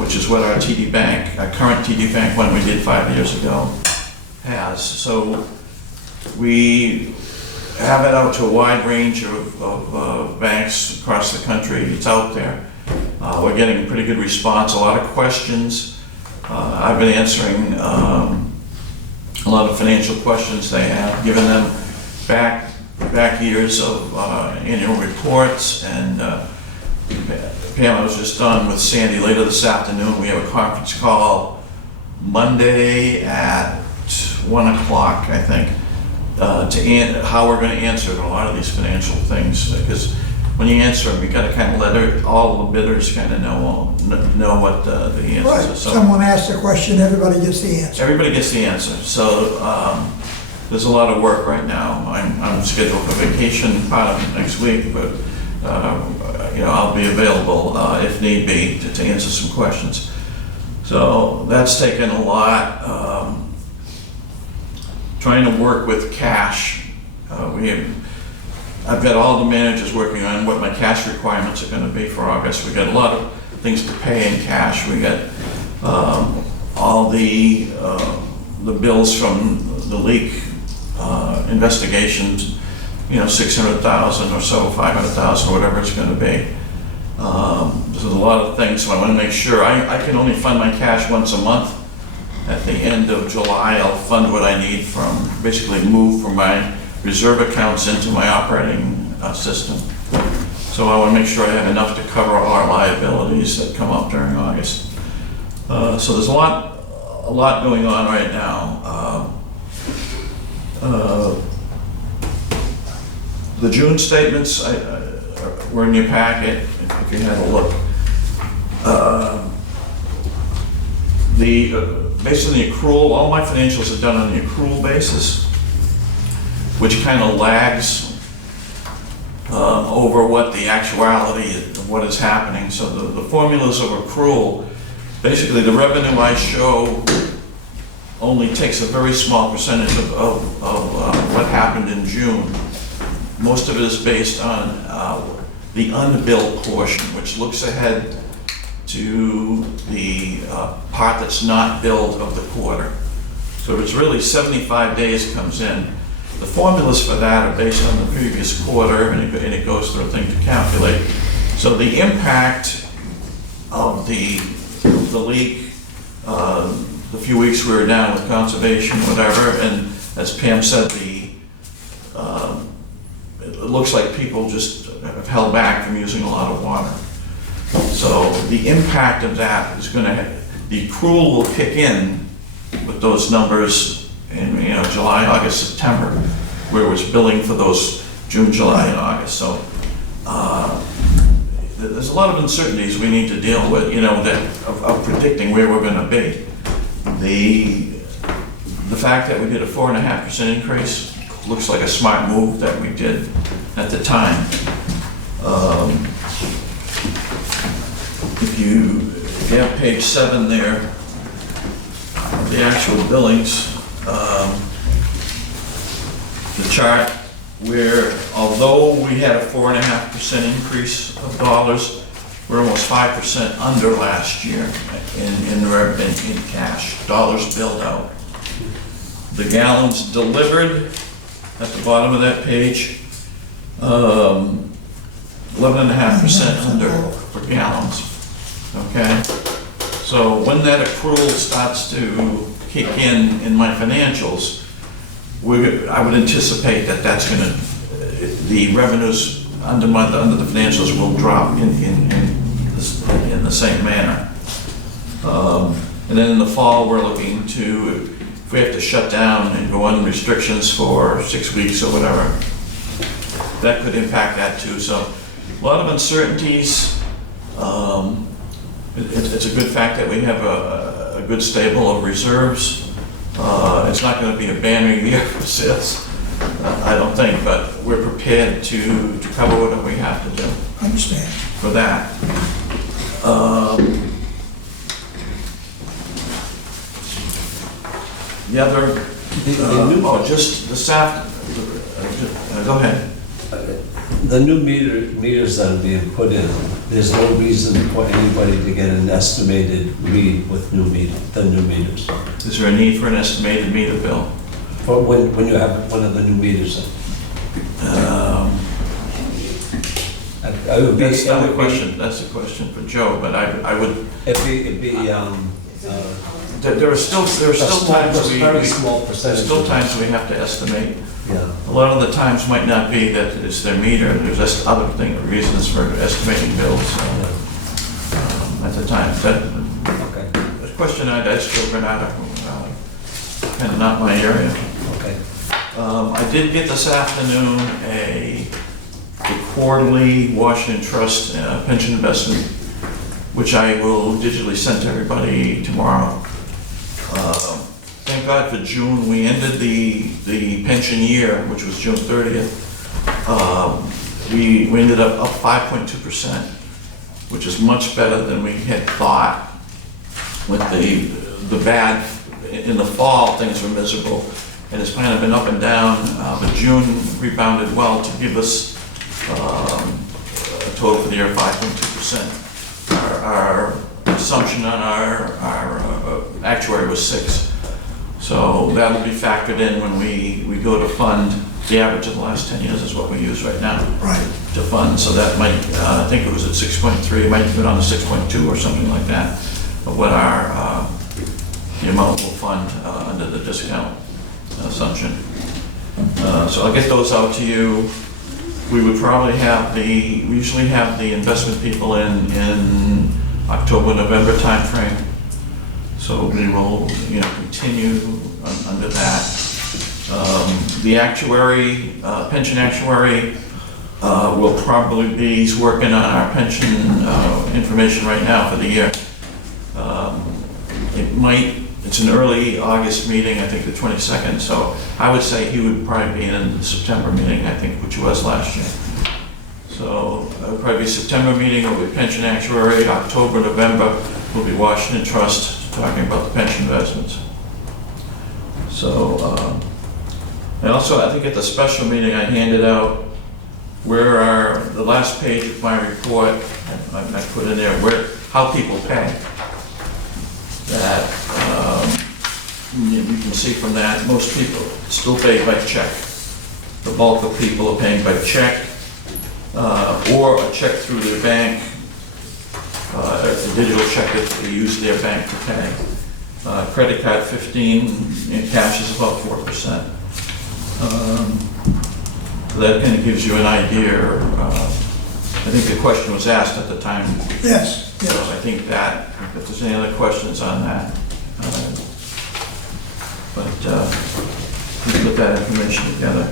which is what our current TD Bank one we did 5 years ago, has. So we have it out to a wide range of banks across the country. It's out there. We're getting pretty good response, a lot of questions. I've been answering a lot of financial questions they have, giving them back years of annual reports. And Pam, I was just on with Sandy later this afternoon. We have a conference call Monday at 1 o'clock, I think, to how we're going to answer a lot of these financial things. Because when you answer them, you got to kind of let all the bidders kind of know what the answers Right, are. So someone asks a question, everybody gets the answer. everybody gets the answer. So there's a lot of work right now. I'm scheduled for vacation part of next week, but I'll be available if need be to answer some questions. So that's taken a lot. Trying to work with cash. I've got all the managers working on what my cash requirements are going to be for August. We got a lot of things to pay in cash. We got all the bills from the leak investigations, $600,000 or so, $500,000, whatever it's going to be. There's a lot of things, so I want to make sure. I can only fund my cash once a month. At the end of July, I'll fund what I need from, basically move from my reserve accounts into my operating system. So I want to make sure I have enough to cover all our liabilities that come up during August. So there's a lot going on right now. The June statements were in your packet, if you had a look. Based on the accrual, all my financials are done on the accrual basis, which kind of lags over what the actuality of what is happening. So the formulas of accrual, basically the revenue I show only takes a very small percentage of what happened in June. Most of it is based on the unbilled portion, which looks ahead to the part that's not billed of the quarter. So it's really 75 days comes in. The formulas for that are based on the previous quarter, and it goes through a thing to calculate. So the impact of the leak, the few weeks we were down with conservation, whatever, and as Pam said, it looks like people just have held back from using a lot of water. So the impact of that is the accrual will kick in with those numbers in July, August, September, where it was billing for those June, July, and August. So there's a lot of uncertainties we need to deal with, of predicting where we're going to be. The fact that we did a 4.5% increase looks like a smart move that we did at the time. If you have page 7 there, the actual billings, the chart where although we had a 4.5% increase of dollars, we're almost 5% under last year in cash, dollars billed out. The gallons delivered at the bottom of that page, 11.5% under for gallons. Okay, so when that accrual starts to kick in my financials, I would anticipate that's going to, the revenues under the financials will drop in the same manner. And then in the fall, we're looking to, if we have to shut down and go on restrictions for 6 weeks or whatever, that could impact that too. So a lot of uncertainties. It's a good fact that we have a good stable of reserves. It's not going to be a banner year for sales, I don't think, but we're prepared to cover whatever we have to do. Understand. For that. The other, just this after, go ahead. The new meters that are being put in, there's no reason for anybody to get an estimated read with the new meters. Is there a need for an estimated meter bill? For when you have one of the new meters in? That's not a question, that's a question for Joe, but I would, It'd be, there are still times we, very small percentage. still times we have to estimate. Yeah. A lot of the times might not be that it's their meter, there's just other reasons for estimating bills at the time. Okay. The question I'd ask Joe Granata, kind of not my area. Okay. I did get this afternoon a quarterly Washington Trust pension investment, which I will digitally send to everybody tomorrow. Thank God for June. We ended the pension year, which was June 30th. We ended up 5.2%, which is much better than we had thought. With the bad, in the fall, things were miserable, and it's kind of been up and down, but June rebounded well to give us a total for the year 5.2%. Our assumption on our actuary was 6. So that will be factored in when we go to fund. The average of the last 10 years is what we use right now. Right. To fund, so that might, I think it was at 6.3, it might have been on the 6.2 or something like that, of what the amount will fund under the discount assumption. So I'll get those out to you. We would probably have we usually have the investment people in October, November timeframe. So we will, continue under that. The actuary, pension actuary, will probably be, he's working on our pension information right now for the year. It's an early August meeting, I think the 22nd, so I would say he would probably be in the September meeting, I think, which was last year. So it would probably be September meeting, will be pension actuary, October, November will be Washington Trust, talking about the pension investments. So, and also I think at the special meeting I handed out where the last page of my report, I put in there how people pay. That you can see from that most people still pay by check. The bulk of people are paying by check or a check through their bank, a digital check that they use their bank to pay. Credit card 15, and cash is about 4%. That kind of gives you an idea. I think the question was asked at the time. Yes, yes. So I think that, if there's any other questions on that, we put that information together.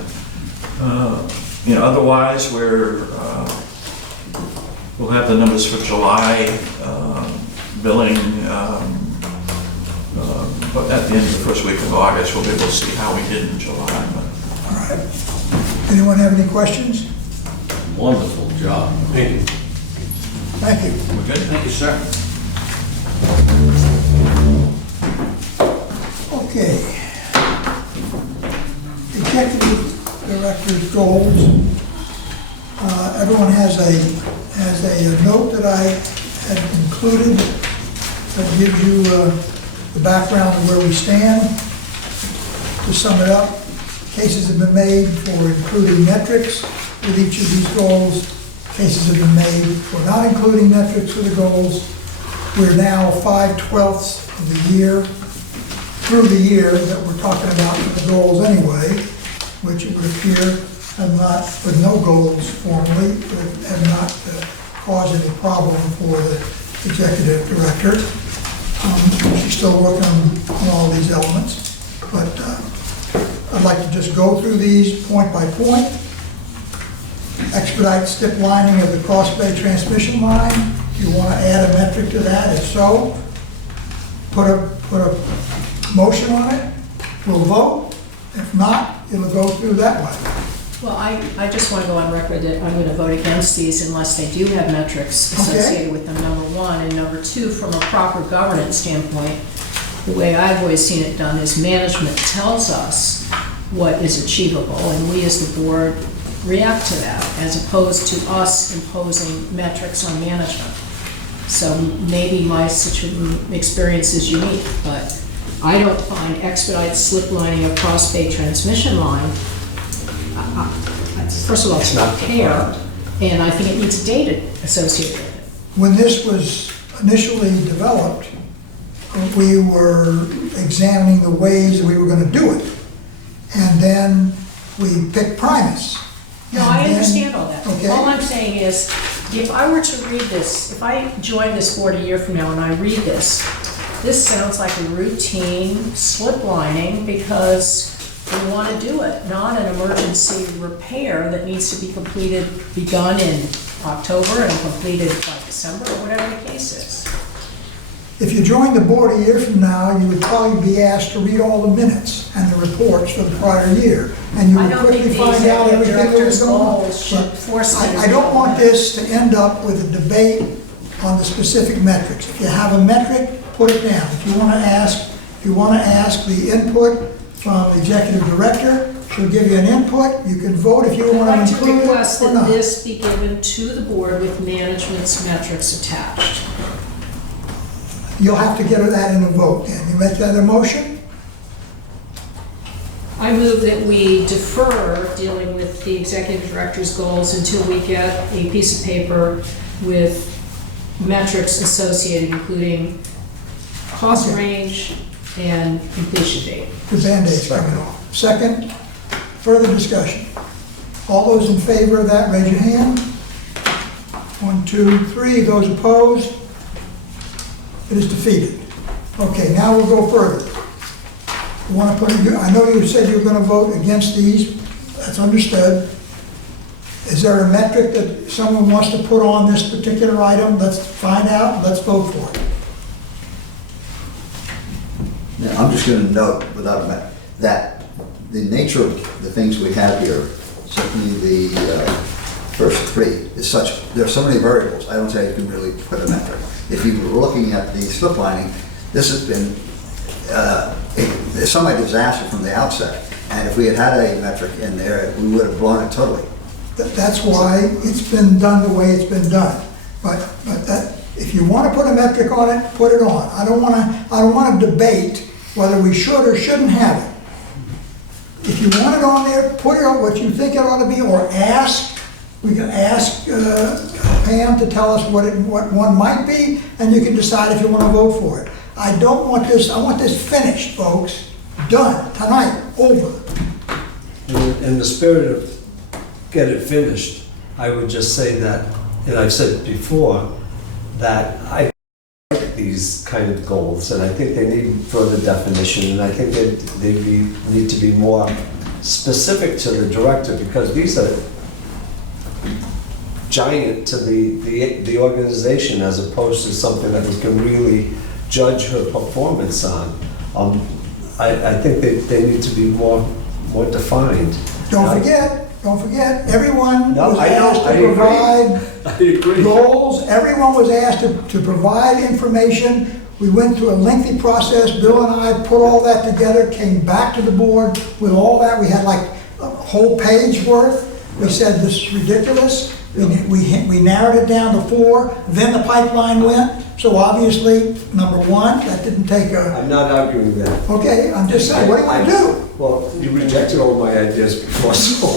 Otherwise, we'll have the numbers for July billing, but at the end of the first week of August, we'll be able to see how we did in July. All right. Anyone have any questions? Wonderful job. Thank you. Thank you. We're good? Thank you, sir. Okay. Executive Director's goals. Everyone has a note that I have included that gives you the background of where we stand. To sum it up, cases have been made for including metrics with each of these goals. Cases have been made for not including metrics for the goals. We're now 5/12 of the year, through the year that we're talking about the goals anyway, which it would appear have not, with no goals formally, have not caused any problem for the executive director. She's still working on all these elements, but I'd like to just go through these point by point. Expedite stip lining of the cross bay transmission line. If you want to add a metric to that, if so, put a motion on it. We'll vote. If not, it'll go through that way. Well, I just want to go on record that I'm going to vote against these unless they do have metrics associated with them, number one. And number two, from a proper governance standpoint, the way I've always seen it done is management tells us what is achievable, and we as the board react to that, as opposed to us imposing metrics on management. So maybe my experience is unique, but I don't find expedite slip lining of crossbay transmission line, first of all, it's not repair, and I think it needs data associated with it. When this was initially developed, we were examining the ways that we were going to do it. And then we picked Primus. No, And I then- understand all that. Okay. All I'm saying is, if I were to read this, if I join this board a year from now and I read this, this sounds like a routine slip lining because we want to do it, not an emergency repair that needs to be completed, begun in October and completed by December, or whatever the case is. If you joined the board a year from now, you would probably be asked to read all the minutes and the reports for the prior year. And you I would don't think quickly the find out executive everything that was director's going on. goals should But force me to I don't read want all this to end up with a debate on the specific metrics. If you have a metric, put it down. If you want to ask the input from the executive director, she'll give you an input. You can vote if you I'd want like to to include it request or that not. this be given to the board with management's metrics attached. You'll have to get that in a vote then. You make that a motion? I move that we defer dealing with the executive director's goals until we get a piece of paper with metrics associated, including cost range and completion date. The Band-Aid's coming off. Second, further discussion. All those in favor of that, raise your hand. 1, 2, 3. Those opposed? It is defeated. Okay, now we'll go further. You want to put, I know you said you were going to vote against these. That's understood. Is there a metric that someone wants to put on this particular item? Let's find out, let's vote for it. Now, I'm just going to note, that the nature of the things we have here, certainly the first three, is such, there are so many variables, I don't say you can really put a metric. If you were looking at the slip lining, this has been a semi-disaster from the outset. And if we had had a metric in there, we would have blown it totally. That's why it's been done the way it's been done. But that, if you want to put a metric on it, put it on. I don't want to debate whether we should or shouldn't have it. If you want it on there, put it on what you think it ought to be, or ask. We can ask Pam to tell us what one might be, and you can decide if you want to vote for it. I don't want this, I want this finished, folks. Done, tonight, over. In the spirit of get it finished, I would just say that, and I've said before, that I like these kind of goals, and I think they need further definition, and I think they need to be more specific to the director, because these are giant to the organization as opposed to something that we can really judge her performance on. I think they need to be more defined. Don't forget, everyone No, was I know, asked I to agree. provide I agree. goals. Everyone was asked to provide information. We went through a lengthy process. Bill and I put all that together, came back to the board with all that. We had like a whole page worth. We said, this is ridiculous. We narrowed it down to 4. Then the pipeline went. So obviously, number 1, that didn't take a... I'm not arguing that. Okay, I'm just saying, what do you want to do? Well, you rejected all my ideas before, so.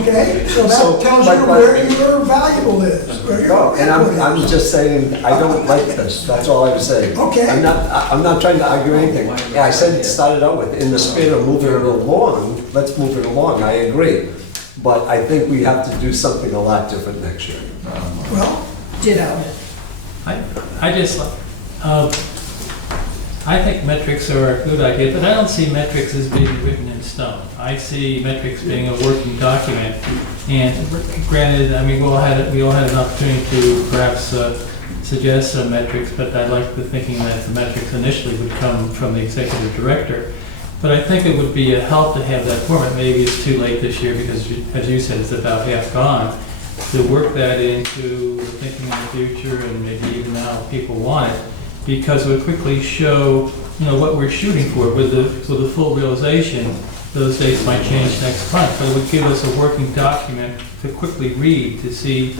Okay, so that So, tells but- you but- where your valuable is, where your No, and input is. I'm just saying, I don't like this, that's all I was saying. Okay. I'm not trying to argue anything. Yeah, I said it started out with, in the spirit of moving it along, let's move it along, I agree. But I think we have to do something a lot different next year. Well, Ditto. I just, I think metrics are a good idea, but I don't see metrics as being written in stone. I see metrics being a working document. And granted, I mean, we all had an opportunity to perhaps suggest some metrics, but I like the thinking that the metrics initially would come from the executive director. But I think it would be a help to have that format. Maybe it's too late this year because, as you said, it's about half gone. To work that into the thinking in the future, and maybe even now people want it, because it would quickly show, what we're shooting for with the full realization. Those dates might change next month, but it would give us a working document to quickly read to see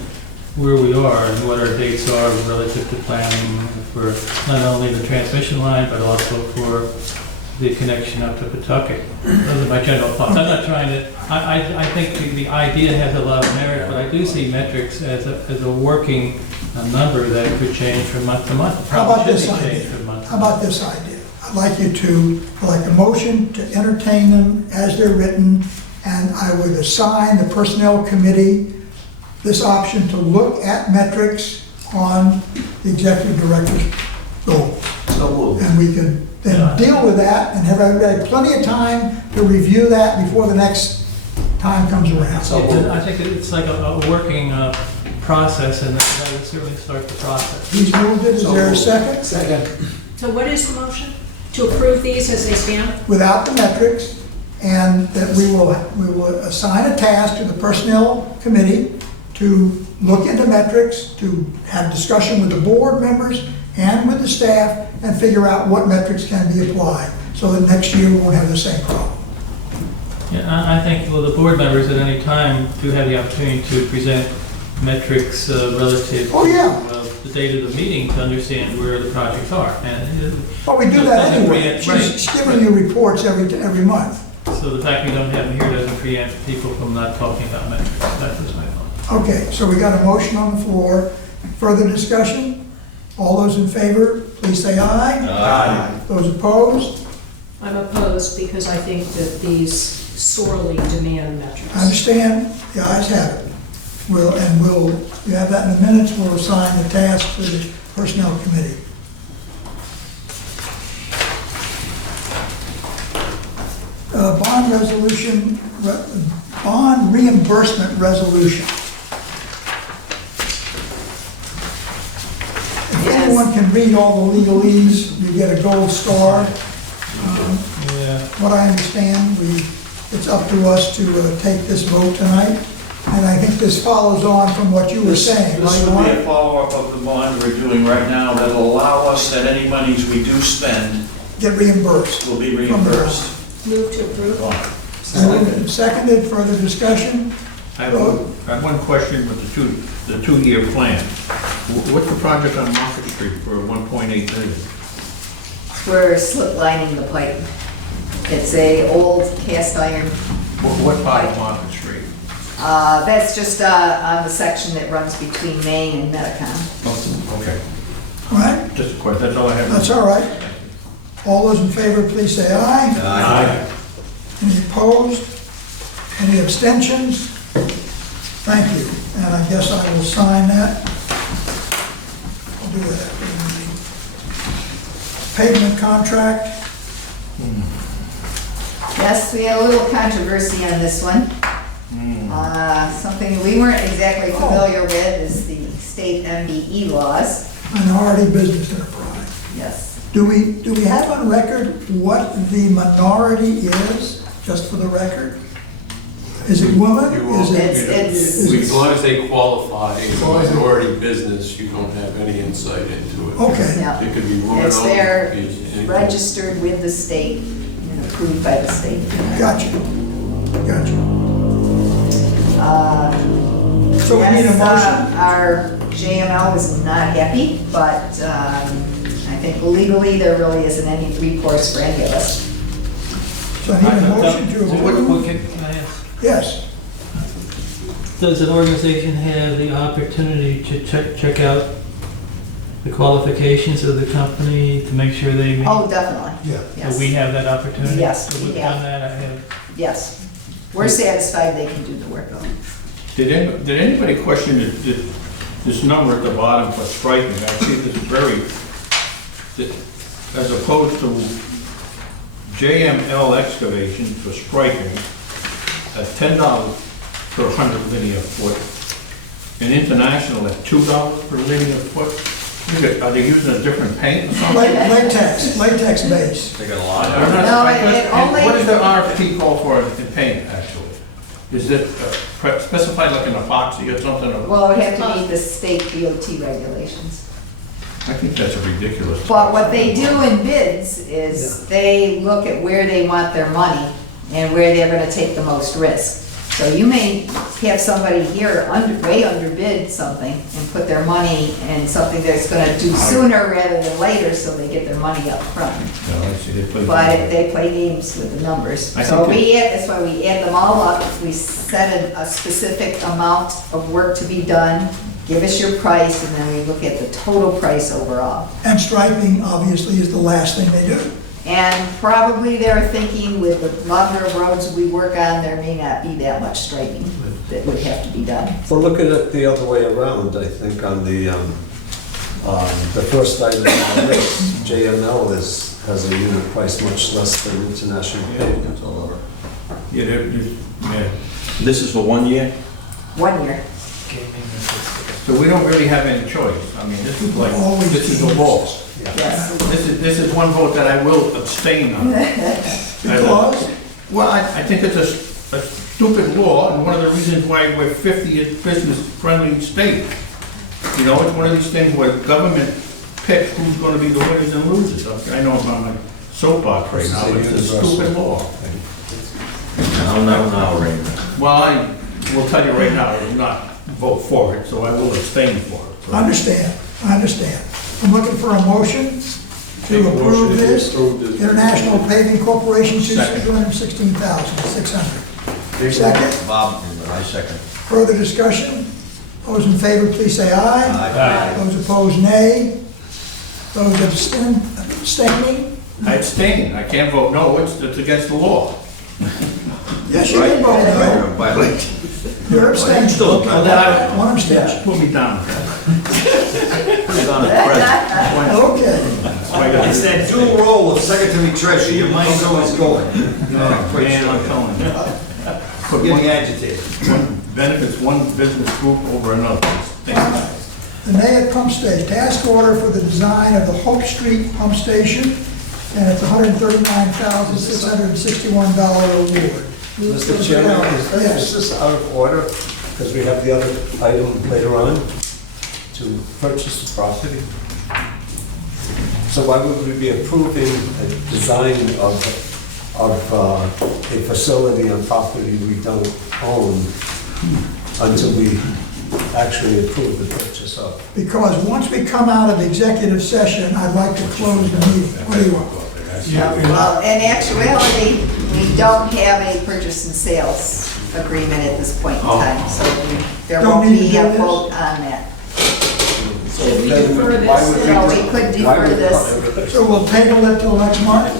where we are and what our dates are relative to planning for not only the transmission line, but also for the connection up to Pawtucket. Those are my general thoughts. I'm not trying to, I think the idea has a lot of merit, but I do see metrics as a working number that could change from month to month. How about Probably this should be idea? changed from month to How about month. this idea? I'd like you to, like a motion to entertain them as they're written, and I would assign the Personnel Committee this option to look at metrics on the Executive Director's goals. So moved. And we could then deal with that and have everybody plenty of time to review that before the next time comes around. I think it's like a working process, and that would certainly start the process. He's moved it, is there a second? Second. So what is the motion? To approve these as they stand? Without the metrics, and that we will assign a task to the Personnel Committee to look into metrics, to have discussion with the board members and with the staff, and figure out what metrics can be applied, so that next year we won't have the same problem. Yeah, I think, well, the board members at any time do have the opportunity to present metrics relative Oh, yeah. to the date of the meeting to understand where the projects are. And But we do that anyway. She's giving you reports every month. so the fact we don't have them here doesn't preempt people from not talking about metrics. That was my thought. Okay, so we got a motion on the floor. Further discussion? All those in favor, please say aye. Aye. Those opposed? I'm opposed because I think that these sorely demand metrics. I understand, the ayes have it. You have that in the minutes, we'll assign the task to the Personnel Committee. Bond reimbursement resolution. If anyone can read all the legalese, you get a gold star. What I understand, it's up to us to take this vote tonight. And I think this follows on from what you were saying. This right, would be Mark? a follow-up of the bond we're doing right now that'll allow us that any monies we do spend Get reimbursed. will be reimbursed. Move to approve. Seconded, further discussion? I have one question with the two-year plan. What's the project on Market Street for 1.8 million? We're slip lining the pipe. It's a old cast iron. What part of Market Street? That's just on the section that runs between Maine and Metacom. Okay, All right, just a question, that's all I have. that's all right. All those in favor, please say aye. Aye. Any opposed? Any abstentions? Thank you. And I guess I will sign that. I'll do that after the meeting. Pavement contract. Yes, we had a little controversy on this one. Something we weren't exactly familiar with is the state MBE laws. Minority business enterprise. Yes. Do we have on record what the minority is, just for the record? Is it woman? Is it? It's As long as they qualify as a minority business, you don't have any insight into it. Okay. Yeah. It could be woman-owned. It's there, it could be anything. registered with the state and approved by the state. Gotcha. So we need a Yes, motion? our JML was not happy, but I think legally there really isn't any recourse for any of us. So I need a motion to approve? Can I ask? Yes. Does an organization have the opportunity to check out the qualifications of the company to make sure they meet? Oh, definitely. Yeah. Yes. Do we have that opportunity? Yes, So we we've have. done that, I have. Yes. We're satisfied they can do the work though. Did anybody question this number at the bottom for striping? I see this as opposed to JML excavation for striping at $10 per 100 linear foot, and international at $2 per linear foot. Are they using a different paint or something? Latex base. They got a lot I'm of not- No, and it only- what does the RFP call for in paint, actually? Is it specified like an epoxy or something? Or- Well, it would have to meet the state DOT regulations. I think that's a ridiculous. But what they do in bids is they look at where they want their money and where they're gonna take the most risk. So you may have somebody here way underbid something and put their money in something that's gonna do sooner rather than later, so they get their money up front. No, I see, they play- But they play games with the numbers. I So think that's why we add them all up. We set a specific amount of work to be done, give us your price, and then we look at the total price overall. And striping, obviously, is the last thing they do. And probably they're thinking with the number of roads we work on, there may not be that much striping that would have to be done. We're looking at the other way around, I think, on the first item on the list. JML has a unit price much less than International Paint. That's all over. Yeah, yeah. This is for 1 year? 1 year. So we don't really have any choice. I mean, this is like, this is the law. Yes. This is one vote that I will abstain on. Because? Well, I think it's a stupid law, and one of the reasons why we're 50th business-friendly state. You know, it's one of these things where the government picks who's gonna be the winners and losers. I know I'm on my soapbox right now, but it's a stupid law. Now, Ray. Well, I will tell you right now, I will not vote for it, so I will abstain for it. I understand. I'm looking for a motion to approve this. International Paving Corporation, $216,600. Second, Bob, I second. further discussion? Those in favor, please say aye. Aye. Those opposed, nay. Those abstaining? I abstain, I can't vote no, it's against the law. Yes, you can vote no. Violation. You're abstaining. Still, Well, then I- One abstention. Put me down. Put it on as president. Okay. It's that dual role of secretary treasurer, your mind's always going. Man, I'm telling you. Put Getting one- agitated. One benefits one business group over another. The Nayett Pump Station, task order for the design of the Hope Street Pump Station, and it's $139,661 award. Mr. Chairman, is Yes. this out of order? Because we have the other item later on to purchase the property. So why would we be approving a design of a facility on property we don't own until we actually approve the purchase of? Because once we come out of executive session, I'd like to close the meeting. What do you want? Well, in actuality, we don't have a purchase and sales agreement at this point in time, so there Don't won't need to be do a this? vote on that. Should we defer Why this? would we So we just- could why defer would- this. So we'll table it till next month?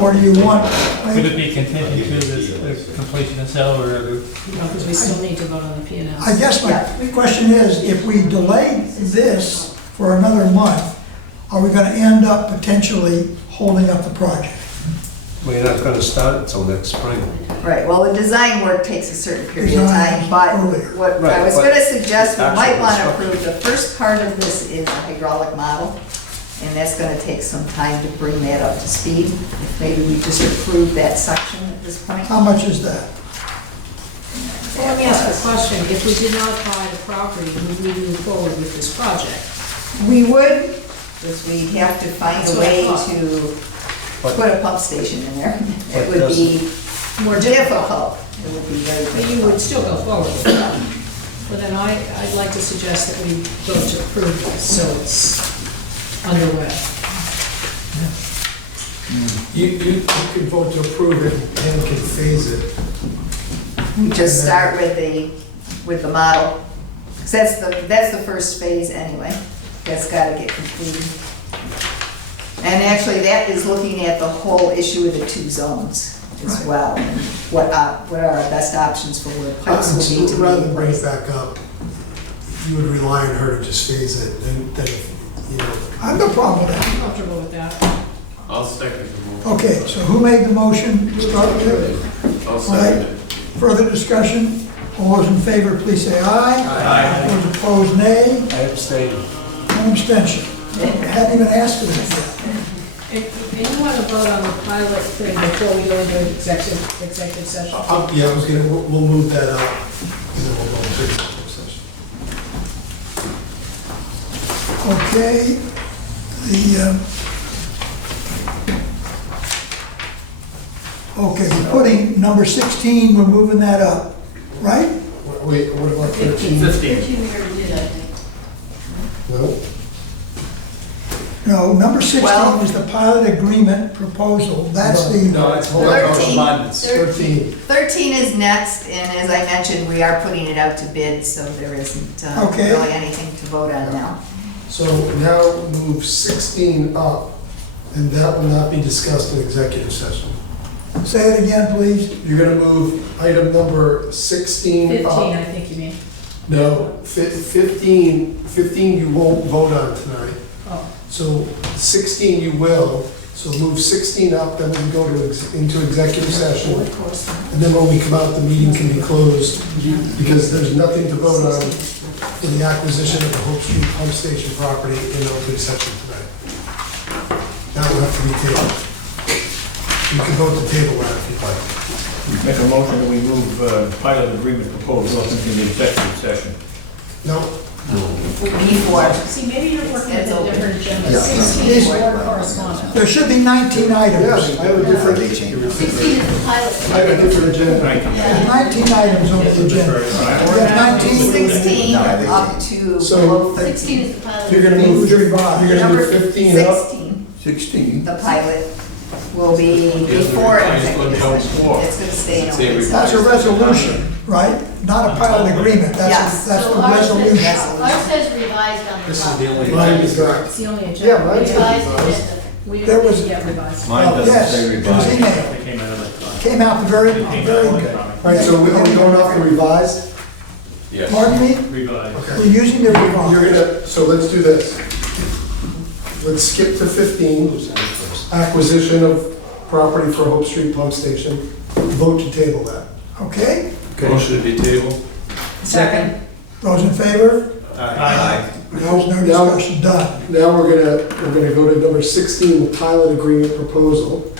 Or do you want? Could it be contingent to the completion of sale or? No, because we still need to vote on the P and L. I guess my question is, if we delay this for another month, are we gonna end up potentially holding up the project? We're not going to start until next spring. Right, well, the design work takes a certain period of Design time, but earlier. what I Right, was but gonna suggest, we might actual wanna construction. approve, the first part of this is a hydraulic model, and that's gonna take some time to bring that up to speed. Maybe we just approve that section at this point. How much is that? Well, let me ask a question. If we did not buy the property, would we move forward with this project? We would, because we'd have to find That's a what I way thought. to But- put a pump station in there. It But would be More difficult. It would be very But you difficult. would still go forward with that. Well, then I'd like to suggest that we vote to approve this, so it's underway. You could vote to approve it and can phase it. Just start with the model. 'Cause that's the first phase anyway. That's gotta get completed. And actually, that is looking at the whole issue of the two zones as well. And what are our best options for where pipes will need to be Rather than bring it placed. back up, you would rely on her to just phase it, and then, you know. I have no problem with that. I'm comfortable with that. I'll second the motion. Okay, so who made the motion to start with? I'll All second right, it. further discussion? All those in favor, please say aye. Aye. Those opposed, nay. I abstain. One abstention. I hadn't even asked for that yet. And you want to vote on the pilot thing before we go into executive session? Yeah, we'll move that up, and then we'll go into executive session. Okay, okay, we're putting number 16, we're moving that up. right? Wait, what about 13? 15. we already did, I think. No, No, number 16 Well- is the pilot agreement proposal. That's the, no, it's hold on, 13. correspondence. 13. 13 is next, and as I mentioned, we are putting it out to bid, so there isn't Okay. really anything to vote on now. So now move 16 up, and that will not be discussed in executive session. say it again, please. You're gonna move item number 16 15, up. I think you mean. No, 15 you won't vote on tonight. Oh. So 16 you will, so move 16 up, then we can go to, into executive session. And then when we come out, the meeting can be closed, because there's nothing to vote on in the acquisition of the Hope Street pump station property in open session tonight. That will have to be tabled. You can vote to table that if you'd like. Make a motion that we move pilot agreement proposal up into the executive session. No, Before, See, maybe you're working It's with a open. different agenda. Yeah. 16 is board correspondence. There should be 19 items. yes, I have a different, They changed. 16 is the pilot. I have a different agenda. There's 19 items on the agenda. We have 19. 16 No, they up changed. to So- below 16 13. is the pilot. You're gonna move, you're gonna Number move 15 up. 16, 16. the pilot, will be before executive Open session. floor. It's gonna stay in Say open That's a session. resolution, right? Not a pilot agreement. Yes. That's So the ours resolution. says, ours says revised on the This is top. the only. Mine is correct. It's the only agenda. Yeah, mine's Revised revised. agenda. We There was- didn't get revised. Mine doesn't Yes, say it was revised. emailed. They came out electronic. Came out very, They came very out good. electronic. All right, so are we going off the revised? Yes. Pardon me? Revised. We're using the You're revised. gonna, so let's do this. Let's skip to 15, acquisition of property for Hope Street Pump Station. Vote to table that. Okay? Motion to be tabled. Second. Those in favor? Aye. There's no discussion. Done. Now we're gonna go to number 16, the pilot agreement proposal.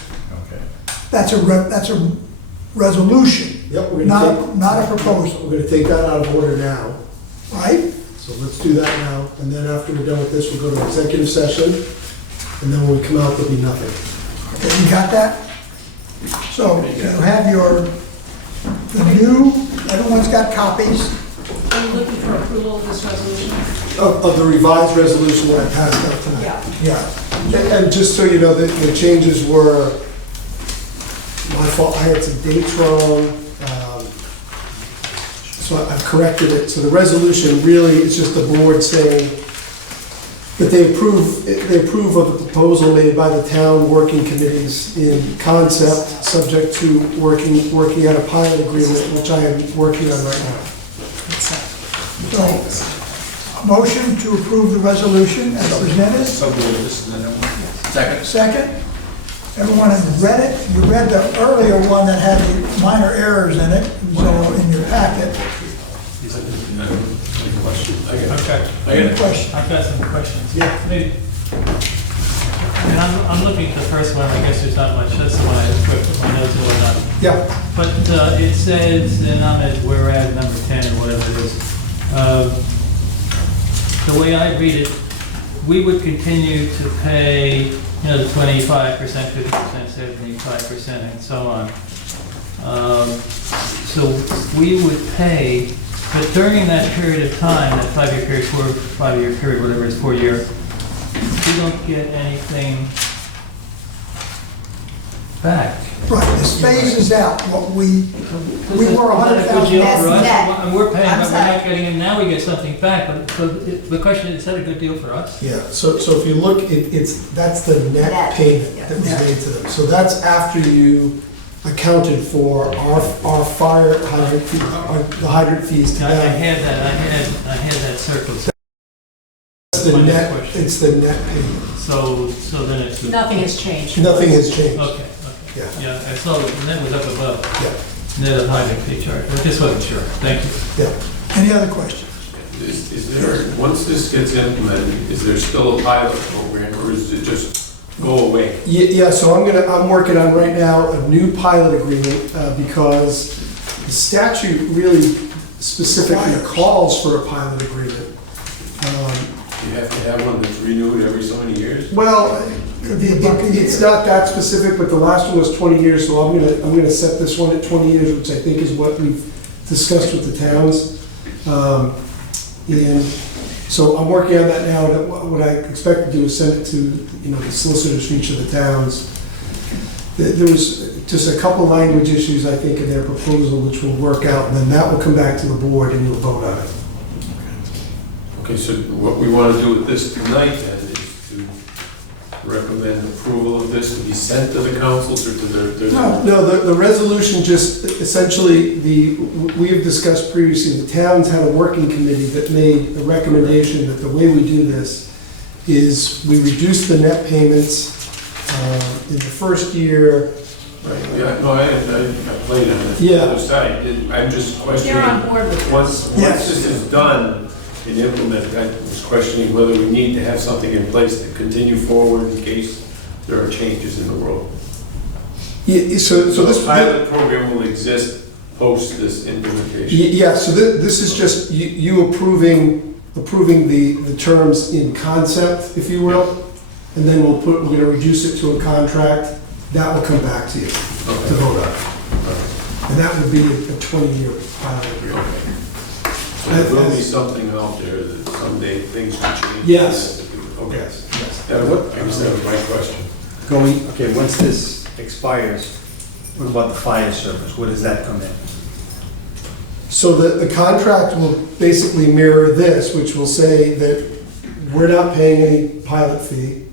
Okay. That's a resolution, Yep, we're gonna take, not a proposal, we're gonna take that out of order now. right? So let's do that now, and then after we're done with this, we'll go to executive session, and then when we come out, there'll be nothing. Okay, you got that? So you have the new, everyone's got copies. Are you looking for approval of this resolution? Of the revised resolution that I passed out tonight. Yeah. Yeah, and just so you know, the changes were, my fault, I had some dates wrong, so I've corrected it. So the resolution really is just the board saying that they approve of the proposal made by the town working committees in concept, subject to working out a pilot agreement, which I am working on right now. So, a motion to approve the resolution as presented. Second. Second. Everyone has read it. You read the earlier one that had the minor errors in it, so in your packet. Okay. Any question? I've got some questions. Yeah. Maybe- I mean, I'm looking at the first one, I guess there's not much, that's the one I put my notes and whatnot. Yeah, But it says, and I'm at, we're at number 10 or whatever it is. The way I read it, we would continue to pay, the 25%, 50%, 75%, and so on. So we would pay, but during that period of time, that 5-year period, 5-year period, whatever it's 4 year, we don't get anything back. Right, this phases out what we were Is that a good deal for us? That's net. And we're paying, I'm but we're sorry. not getting it, now we get something back, but so the question is that a good deal for us? yeah, so if you look, that's the net Net, payment yeah. that was made to them. So that's after you accounted for our fire hydrant fee, the hydrant fees to I them. had that circled. It's the my next net, question. it's the net payment. So then it's. Nothing has changed. Nothing has changed. Okay, Yeah. yeah, I saw the net was up above, Yeah, net of hydrant fee charge, I just wasn't sure, thank you. yeah. Any other questions? Is there, once this gets implemented, is there still a pilot program, or is it just go away? Yeah, so I'm working on right now a new pilot agreement, because the statute really specifically calls for a pilot agreement. You have to have one that's renewed every so many years? Well, Could be a buck a year. it's not that specific, but the last one was 20 years, so I'm gonna set this one at 20 years, which I think is what we've discussed with the towns. And so I'm working on that now, and what I expect to do is send it to, the solicitors for each of the towns. There was just a couple language issues, I think, in their proposal, which will work out, and then that will come back to the board and you'll vote on it. Okay, so what we want to do with this tonight then is to recommend approval of this to be sent to the councils or to the... No, the resolution just essentially, we have discussed previously, the towns had a working committee that made a recommendation that the way we do this is we reduce the net payments in the first year. Right, yeah, no, I played on the other side. I'm just questioning. They're on board with this. Once this is done and implemented, I was questioning whether we need to have something in place to continue forward in case there are changes in the world. Yeah, so this pilot program will exist post this implementation. Yeah, so this is just you approving the terms in concept, if you will, and then we're going to reduce it to a contract. That will come back to you to vote on. And that would be a 20-year pilot agreement. So there will be something out there that someday things will change. Yes. Okay. Yes. That was my question. Okay, once this expires, what about the fire service? Where does that come in? So the contract will basically mirror this, which will say that we're not paying any pilot fee,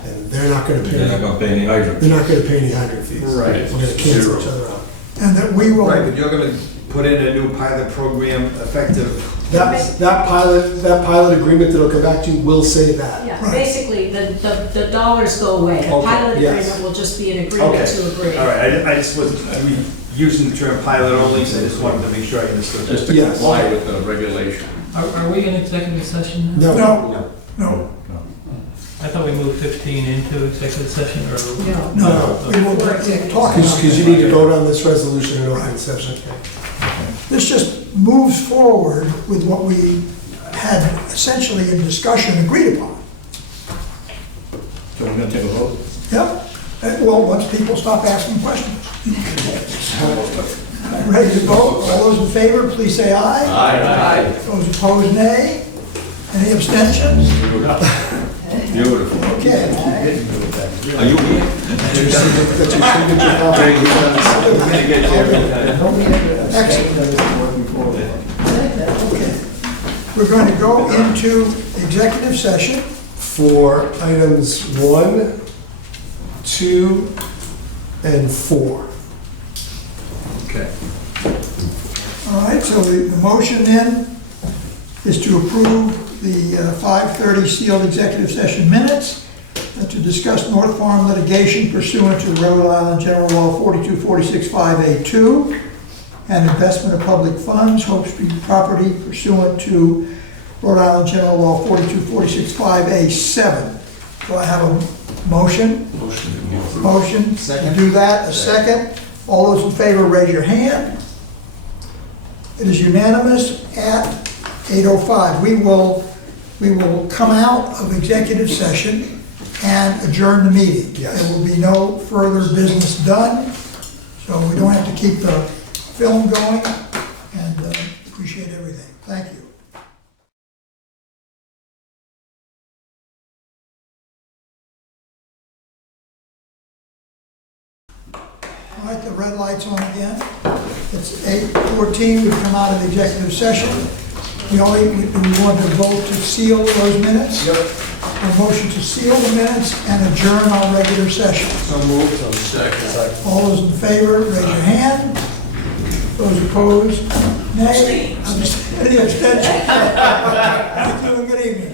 and they're not going to pay. They're not going to pay any hydrant. They're not going to pay any hydrant fees. Right. We're going to cancel each other out. And that we will. Right, but you're going to put in a new pilot program effective. That pilot agreement that'll come back to you will say that. Yeah, basically, the dollars go away. The Okay, pilot yes. agreement will just be an agreement to agree. All right, I just was using the term pilot only, so I just wanted to make sure I understood. Just to Yes. comply with the regulation. Are we in executive session now? No. I thought we moved 15 into executive session, or? No, we will talk. Because you need to vote on this resolution in open session. This just moves forward with what we had essentially in discussion agreed upon. So we're going to take a vote? Yep. Well, once people stop asking questions. Ready to vote? All those in favor, please say aye. Aye. Those opposed, nay. Any abstentions? Beautiful. Okay. Are you here? Excellent. Okay. We're going to go into executive session. For items 1, 2, and 4. Okay. All right, so the motion then is to approve the 5:30 sealed executive session minutes to discuss North Farm litigation pursuant to Rhode Island General Law 42465A2 and investment of public funds, Hope Street property pursuant to Rhode Island General Law 42465A7. Do I have a motion? Motion to do that, a second. All those in favor, raise your hand. It is unanimous at 8:05. We will come out of executive session and adjourn the meeting. Yes. There will be no further business done, so we don't have to keep the film going, and appreciate everything. Thank you. All right, the red light's on again. It's 8:14, we've come out of executive session. We want to vote to seal those minutes? Yep. A motion to seal the minutes and adjourn our regular session. So moved. Second. All those in favor, raise your hand. Those opposed, nay. Any abstentions? Thank you and good evening.